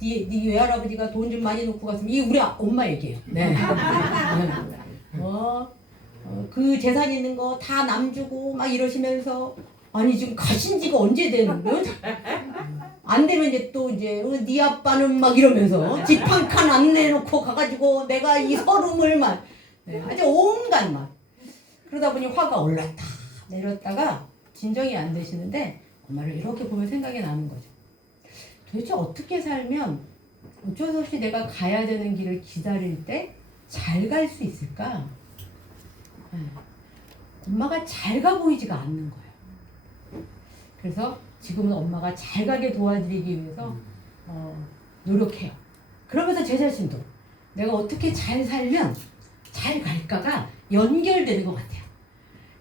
네 외할아버지가 돈 좀 많이 놓고 갔으면 이게 우리 엄마 얘기예요. 네. 그 재산 있는 거 다 남 주고 막 이러시면서 아니 지금 가신 지가 언제 되는 거예요? 안 되면 이제 또 이제 네 아빠는 막 이러면서 집 한 칸 안 내놓고 가가지고 내가 이 서름을 막 네, 아주 온갖 막 그러다 보니 화가 올랐다 내렸다가 진정이 안 되시는데 엄마를 이렇게 보면 생각이 나는 거죠. 도대체 어떻게 살면 어쩔 수 없이 내가 가야 되는 길을 기다릴 때 잘 갈 수 있을까? 네. 엄마가 잘 가 보이지가 않는 거예요. 그래서 지금은 엄마가 잘 가게 도와드리기 위해서 노력해요. 그러면서 제 자신도 내가 어떻게 잘 살면 잘 갈까가 연결되는 것 같아요.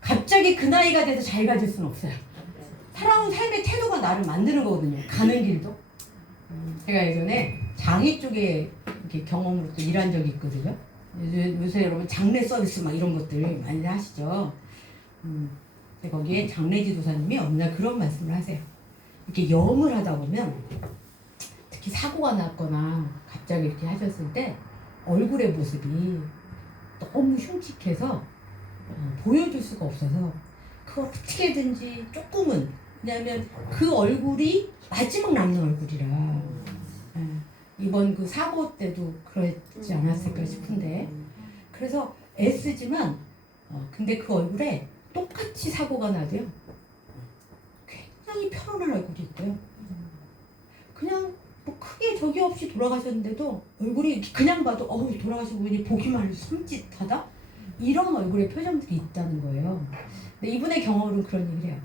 갑자기 그 나이가 돼서 잘 가질 수는 없어요. 살아온 삶의 태도가 나를 만드는 거거든요. 가는 길도. 제가 예전에 장애 쪽에 이렇게 경험으로 또 일한 적이 있거든요. 요새 여러분 장례 서비스 막 이런 것들 많이 하시죠. 거기에 장례지도사님이 어느 날 그런 말씀을 하세요. 이렇게 염을 하다 보면 특히 사고가 났거나 갑자기 이렇게 하셨을 때 얼굴의 모습이 너무 흉측해서 보여줄 수가 없어서 그걸 어떻게든지 조금은 왜냐하면 그 얼굴이 마지막 남는 얼굴이라 이번 그 사고 때도 그랬지 않았을까 싶은데 그래서 애쓰지만 근데 그 얼굴에 똑같이 사고가 나도요 굉장히 편안한 얼굴이 있고요 그냥 뭐 크게 적이 없이 돌아가셨는데도 얼굴이 그냥 봐도 돌아가신 분이 보기만 해도 섬찟하다 이런 얼굴의 표정들이 있다는 거예요. 근데 이분의 경험으로는 그런 얘기를 해요.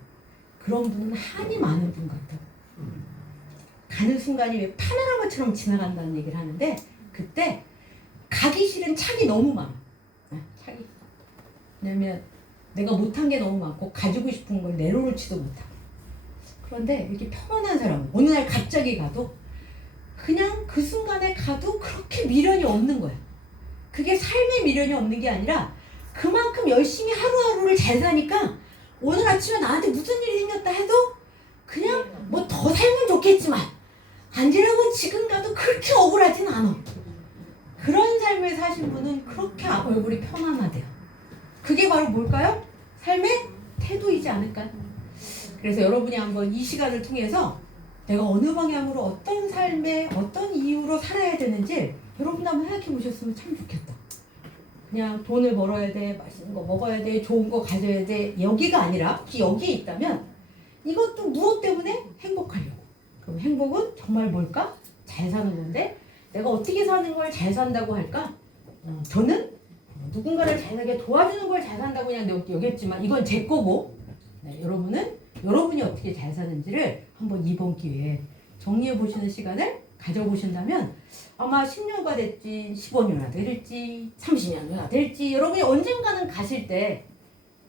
그런 분은 한이 많은 분 같다고. 가는 순간이 왜 파노라마처럼 지나간다는 얘기를 하는데 그때 가기 싫은 착이 너무 많아. 착이. 왜냐면 내가 못한 게 너무 많고 가지고 싶은 걸 내려놓지도 못하고 그런데 이렇게 평온한 사람은 어느 날 갑자기 가도 그냥 그 순간에 가도 그렇게 미련이 없는 거야. 그게 삶의 미련이 없는 게 아니라 그만큼 열심히 하루하루를 잘 사니까 오늘 아침에 나한테 무슨 일이 생겼다 해도 그냥 뭐 더 살면 좋겠지만 안 지나고 지금 가도 그렇게 억울하진 않아. 그런 삶을 사신 분은 그렇게 얼굴이 편안하대요. 그게 바로 뭘까요? 삶의 태도이지 않을까요? 그래서 여러분이 한번 이 시간을 통해서 내가 어느 방향으로 어떤 삶에 어떤 이유로 살아야 되는지 여러분 한번 생각해 보셨으면 참 좋겠다. 그냥 돈을 벌어야 돼, 맛있는 거 먹어야 돼, 좋은 거 가져야 돼 여기가 아니라 혹시 여기에 있다면 이것도 무엇 때문에 행복하려고. 그럼 행복은 정말 뭘까? 잘 사는 건데 내가 어떻게 사는 걸 잘 산다고 할까? 저는 누군가를 잘 살게 도와주는 걸 잘 산다고 그냥 여겼지만 이건 제 거고 네, 여러분이 어떻게 잘 사는지를 한번 이번 기회에 정리해 보시는 시간을 가져보신다면 아마 10년가 될지 15년가 될지 30년가 될지 여러분이 언젠가는 가실 때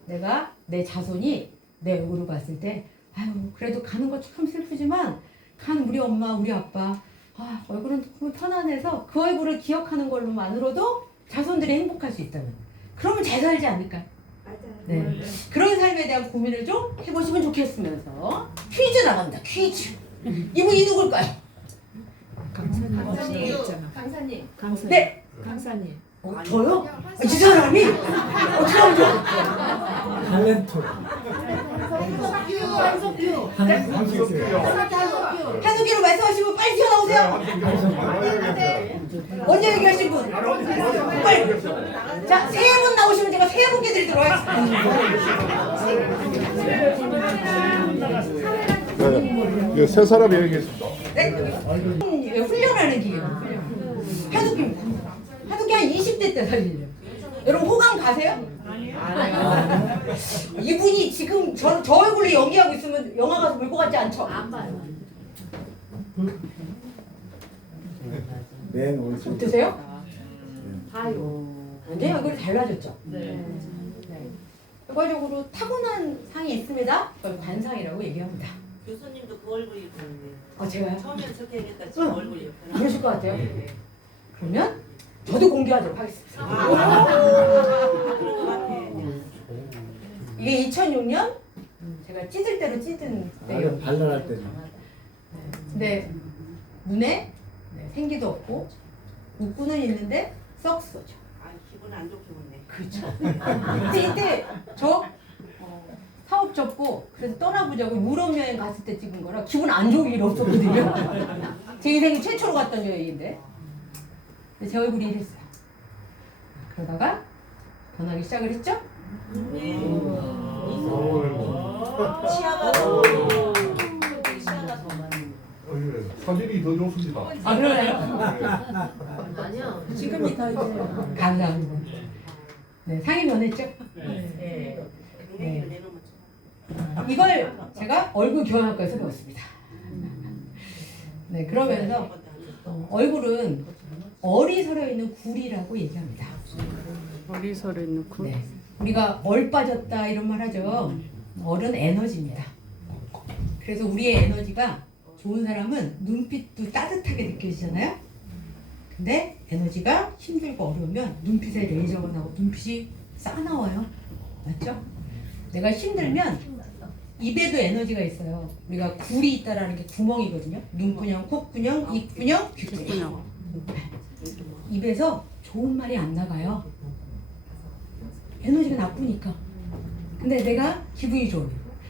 내가 내 자손이 내 얼굴을 봤을 때 아유 그래도 가는 거 참 슬프지만 간 우리 엄마 우리 아빠 아, 얼굴은 너무 편안해서 그 얼굴을 기억하는 걸로만으로도 자손들이 행복할 수 있다면 그러면 잘 살지 않을까요? 네. 그런 삶에 대한 고민을 좀 해보시면 좋겠으면서 퀴즈 나갑니다. 퀴즈. 이분이 누굴까요? 강사님. 네. 강사님. 저요? 이 사람이? 어떻게 하면 좋아? 탤런트. 한국기로 말씀하시면 빨리 튀어나오세요. 언제 얘기하신 분? 빨리. 자, 세 분 나오시면 제가 세 분께 드리도록 하겠습니다. 네, 세 사람이 여기 계십니다. 네? 훈련하는 기회예요. 한국기입니다. 한국기 한 20대 때 사진이에요. 여러분 호감 가세요? 이분이 지금 저 얼굴로 연기하고 있으면 영화 가서 볼 것 같지 않죠? 안 봐요. 맨 오른쪽. 어떠세요? 봐요. 완전히 얼굴이 달라졌죠? 네. 결과적으로 타고난 상이 있습니다. 그걸 관상이라고 얘기합니다. 교수님도 그 얼굴이 보는데 제가요? 처음엔 저렇게겠다 지금 응. 얼굴이 옆에 그러실 것 같아요. 그러면 저도 공개하도록 하겠습니다. 그럴 것 같아. 이게 2006년 제가 찢을 대로 찢은 때예요. 발랄할 때죠. 근데 눈에 생기도 없고 웃고는 있는데 썩소죠. 아 기분 안 좋게 보네. 그렇죠. 근데 이때 저 사업 접고 그래서 떠나보자고 유럽 여행 갔을 때 찍은 거라 기분 안 좋은 일이 없었거든요. 제 인생 최초로 갔던 여행인데 근데 제 얼굴이 이랬어요. 그러다가 변하기 시작을 했죠. 네. 치아가 더 치아가 더 많이. 사진이 더 좋습니다. 아 그러나요? 아니요. 지금이 더 이제. 감사합니다. 네 상이 변했죠. 네. 굉장히 내놓으면 이걸 제가 얼굴 교환학과에서 배웠습니다. 네 그러면서 얼굴은 얼이 서려 있는 굴이라고 얘기합니다. 머리 서려 있는 굴. 네. 우리가 얼 빠졌다 이런 말 하죠. 얼은 에너지입니다. 그래서 우리의 에너지가 좋은 사람은 눈빛도 따뜻하게 느껴지잖아요. 근데 에너지가 힘들고 어려우면 눈빛에 레이저가 나고 눈빛이 싸나워요. 맞죠? 내가 힘들면 입에도 에너지가 있어요. 우리가 굴이 있다라는 게 구멍이거든요. 눈구녕, 콧구녕, 입구녕, 귀구녕. 입에서 좋은 말이 안 나가요. 에너지가 나쁘니까. 근데 내가 기분이 좋아요.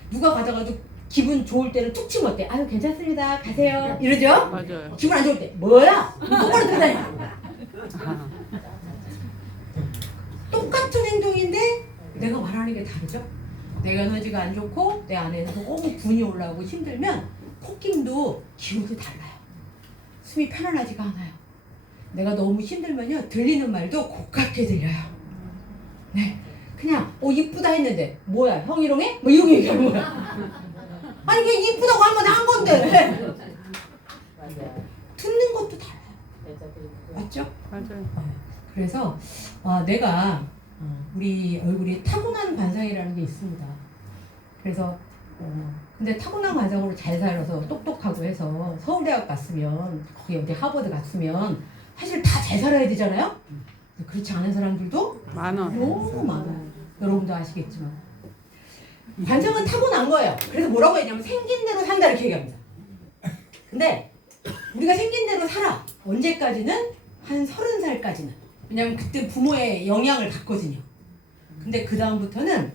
누가 가다가도 기분 좋을 때는 툭 치면 어때? 아유 괜찮습니다. 가세요. 이러죠? 맞아요. 기분 안 좋을 때 뭐야? 똑바로 들어다녀. 똑같은 행동인데 내가 말하는 게 다르죠? 내가 에너지가 안 좋고 내 안에서 너무 분이 올라오고 힘들면 콧김도 기운도 달라요. 숨이 편안하지가 않아요. 내가 너무 힘들면요 들리는 말도 고깝게 들려요. 네, 그냥 이쁘다 했는데 뭐야 형 이롱해? 뭐 이렇게 얘기하는 거야. 아니 그게 이쁘다고 한번 한 건데 듣는 것도 달라요. 맞죠? 맞아요. 그래서 내가 우리 얼굴이 타고난 관상이라는 게 있습니다. 그래서 근데 타고난 관상으로 잘 살아서 똑똑하고 해서 서울대학 갔으면 거기 어디 하버드 갔으면 사실 다 잘 살아야 되잖아요. 그렇지 않은 사람들도 많아. 너무 많아요. 여러분도 아시겠지만 관상은 타고난 거예요. 그래서 뭐라고 했냐면 생긴 대로 산다 이렇게 얘기합니다. 근데 우리가 생긴 대로 살아. 언제까지는? 한 30살까지는. 왜냐면 그때 부모의 영향을 받거든요. 근데 그 다음부터는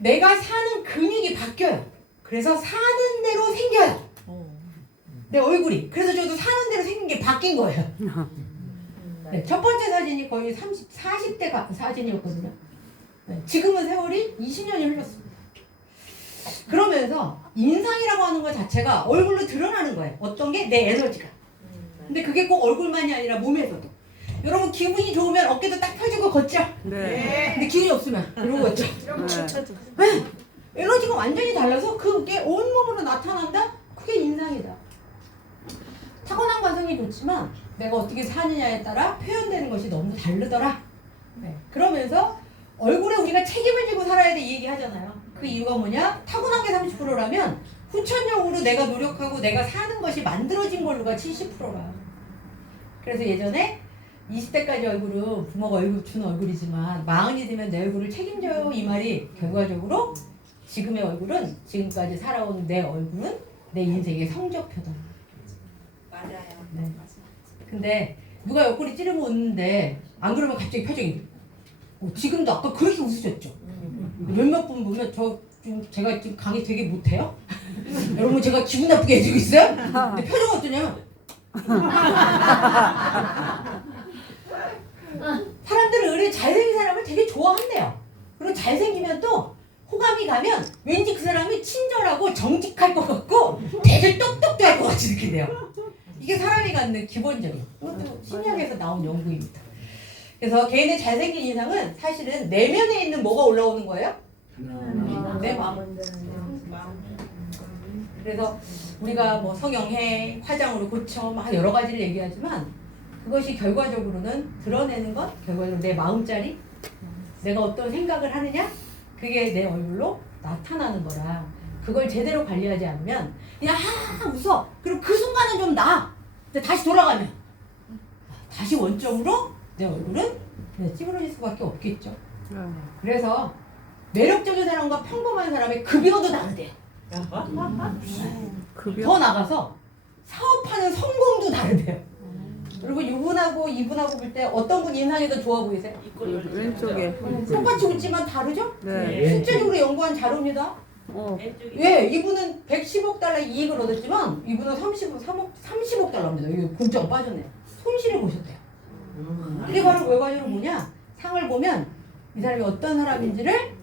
내가 사는 근육이 바뀌어요. 그래서 사는 대로 생겨요. 내 얼굴이. 그래서 저도 사는 대로 생긴 게 바뀐 거예요. 네, 첫 번째 사진이 거의 40대 사진이었거든요. 네, 지금은 세월이 20년이 흘렀습니다. 그러면서 인상이라고 하는 것 자체가 얼굴로 드러나는 거예요. 어떤 게? 내 에너지가. 근데 그게 꼭 얼굴만이 아니라 몸에서도. 여러분 기분이 좋으면 어깨도 딱 펴주고 걷죠? 네. 근데 기분이 없으면 이러고 걷죠? 네. 에너지가 완전히 달라서 그게 온몸으로 나타난다? 그게 인상이다. 타고난 관성이 좋지만 내가 어떻게 사느냐에 따라 표현되는 것이 너무 다르더라. 네. 그러면서 얼굴에 우리가 책임을 지고 살아야 돼 이 얘기 하잖아요. 그 이유가 뭐냐? 타고난 게 30%라면 후천적으로 내가 노력하고 내가 사는 것이 만들어진 걸로가 70%라. 그래서 예전에 20대까지 얼굴은 부모가 얼굴 준 얼굴이지만 40이 되면 내 얼굴을 책임져요 이 말이 결과적으로 지금의 얼굴은 지금까지 살아온 내 얼굴은 내 인생의 성적표다. 맞아요. 네. 근데 누가 옆구리 찌르면 웃는데 안 그러면 갑자기 표정이 지금도 아까 그렇게 웃으셨죠? 몇몇 분 보면 제가 지금 강의 되게 못해요? 여러분 제가 기분 나쁘게 해주고 있어요? 근데 표정 어떠냐면 사람들은 의뢰 잘생긴 사람을 되게 좋아한대요. 그리고 잘생기면 또 호감이 가면 왠지 그 사람이 친절하고 정직할 것 같고 되게 똑똑도 할 것 같이 느낀대요. 이게 사람이 갖는 기본적인 이것도 심리학에서 나온 연구입니다. 그래서 개인의 잘생긴 인상은 사실은 내면에 있는 뭐가 올라오는 거예요? 내 마음. 그래서 우리가 뭐 성형해, 화장으로 고쳐 막 여러 가지를 얘기하지만 그것이 결과적으로는 드러내는 것, 결과적으로 내 마음자리, 내가 어떤 생각을 하느냐, 그게 내 얼굴로 나타나는 거라. 그걸 제대로 관리하지 않으면 그냥 웃어. 그리고 그 순간은 좀 나아. 근데 다시 돌아가면 다시 원점으로 내 얼굴은 찌그러질 수밖에 없겠죠. 그래서 매력적인 사람과 평범한 사람의 급여도 다르대요. 급여? 더 나가서 사업하는 성공도 다르대요. 그리고 이분하고 이분하고 볼 때 어떤 분 인상이 더 좋아 보이세요? 왼쪽에. 똑같이 웃지만 다르죠? 네. 실제적으로 연구한 자료입니다. 어. 왜? 이분은 110억 달러 이익을 얻었지만 이분은 30억 달러입니다. 이거 공짜가 빠졌네요. 손실을 보셨대요. 이게 바로 결과적으로 뭐냐? 상을 보면 이 사람이 어떤 사람인지를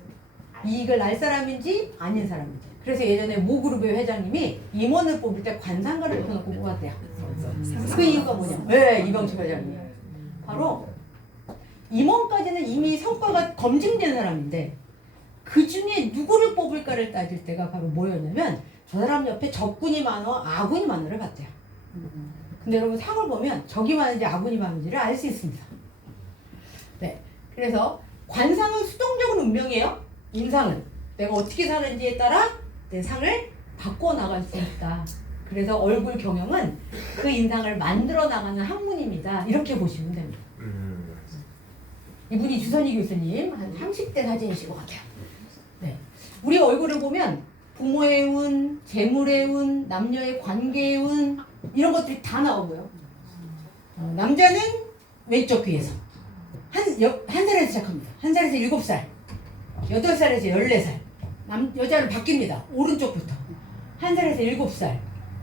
이익을 날 사람인지 아닌 사람인지. 그래서 예전에 모그룹의 회장님이 임원을 뽑을 때 관상가를 펴놓고 뽑았대요. 그 이유가 뭐냐? 왜 이병식 회장님? 바로 임원까지는 이미 성과가 검증된 사람인데 그 중에 누구를 뽑을까를 따질 때가 바로 뭐였냐면 저 사람 옆에 적군이 많어 아군이 많어를 봤대요. 근데 여러분 상을 보면 적이 많은지 아군이 많은지를 알 수 있습니다. 네, 그래서 관상은 수동적인 운명이에요. 인상은 내가 어떻게 사는지에 따라 내 상을 바꿔 나갈 수 있다. 그래서 얼굴 경영은 그 인상을 만들어 나가는 학문입니다. 이렇게 보시면 됩니다. 이분이 주선희 교수님 한 30대 사진이신 것 같아요. 네, 우리 얼굴을 보면 부모의 운, 재물의 운, 남녀의 관계의 운 이런 것들이 다 나오고요. 남자는 왼쪽 귀에서 한 살에서 시작합니다. 한 살에서 7살, 8살에서 14살. 여자는 바뀝니다. 오른쪽부터 한 살에서 7살,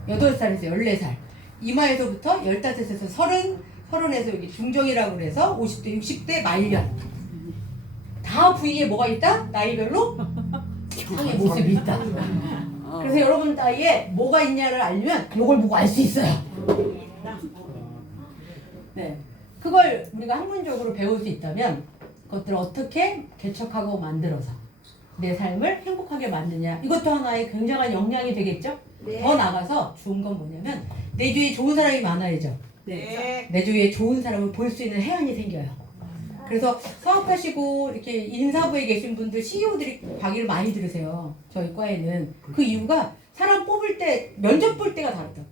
8살에서 14살. 이마에서부터 15에서 30, 30에서 여기 중정이라고 그래서 50대, 60대 말년. 다 부위에 뭐가 있다? 나이별로 상의 모습이 있다. 그래서 여러분 나이에 뭐가 있냐를 알면 이걸 보고 알 수 있어요. 네, 그걸 우리가 학문적으로 배울 수 있다면 그것들을 어떻게 개척하고 만들어서 내 삶을 행복하게 만드냐, 이것도 하나의 굉장한 역량이 되겠죠? 네. 더 나가서 좋은 건 뭐냐면 내 주위에 좋은 사람이 많아야죠. 네. 내 주위에 좋은 사람을 볼 수 있는 해안이 생겨요. 그래서 사업하시고 이렇게 인사부에 계신 분들 CEO들이 강의를 많이 들으세요. 저희 과에는. 그 이유가 사람 뽑을 때 면접 볼 때가 다르다.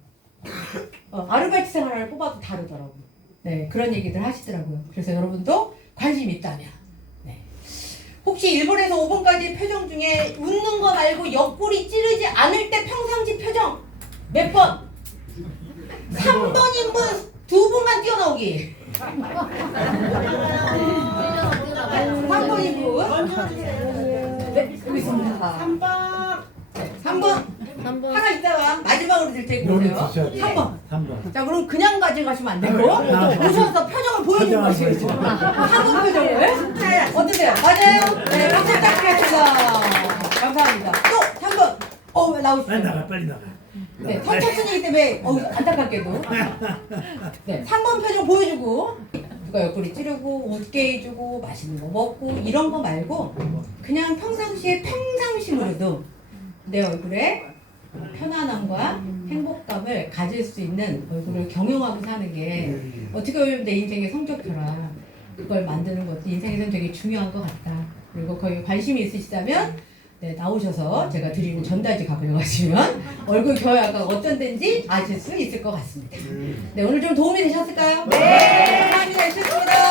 아르바이트 생활을 뽑아도 다르더라고요. 네, 그런 얘기들 하시더라고요. 그래서 여러분도 관심 있다면 네. 혹시 1번에서 5번까지 표정 중에 웃는 거 말고 옆구리 찌르지 않을 때 평상시 표정 몇 번? 3번인 분 2분만 뛰어나오기. 3번인 분. 네, 여기 있습니다. 3번. 하나 있다가 마지막으로 들 테고 여기 오세요. 드셔야 돼요. 3번. 3번. 자, 그럼 그냥 가져가시면 안 되고 네. 오셔서 표정을 보여주는 것이죠. 한국 표정을. 어떠세요? 맞아요? 네, 박수 부탁드리겠습니다. 감사합니다. 또 3번. 왜 나오시죠? 빨리 나가, 빨리 나가. 네, 선착순이기 때문에 안타깝게도 네, 3번 표정 보여주고 누가 옆구리 찌르고 웃게 해주고 맛있는 거 먹고 이런 거 말고 그냥 평상시에 평상심으로도 내 얼굴에 편안함과 행복감을 가질 수 있는 얼굴을 경영하고 사는 게 어떻게 보면 내 인생의 성적표라 그걸 만드는 것도 인생에서는 되게 중요한 것 같다. 그리고 거기 관심이 있으시다면 네, 나오셔서 제가 드리는 전단지 가져가시면 얼굴 교양가 어떤 데인지 아실 수 있을 것 같습니다. 네, 오늘 좀 도움이 되셨을까요? 네, 감사합니다. 좋습니다.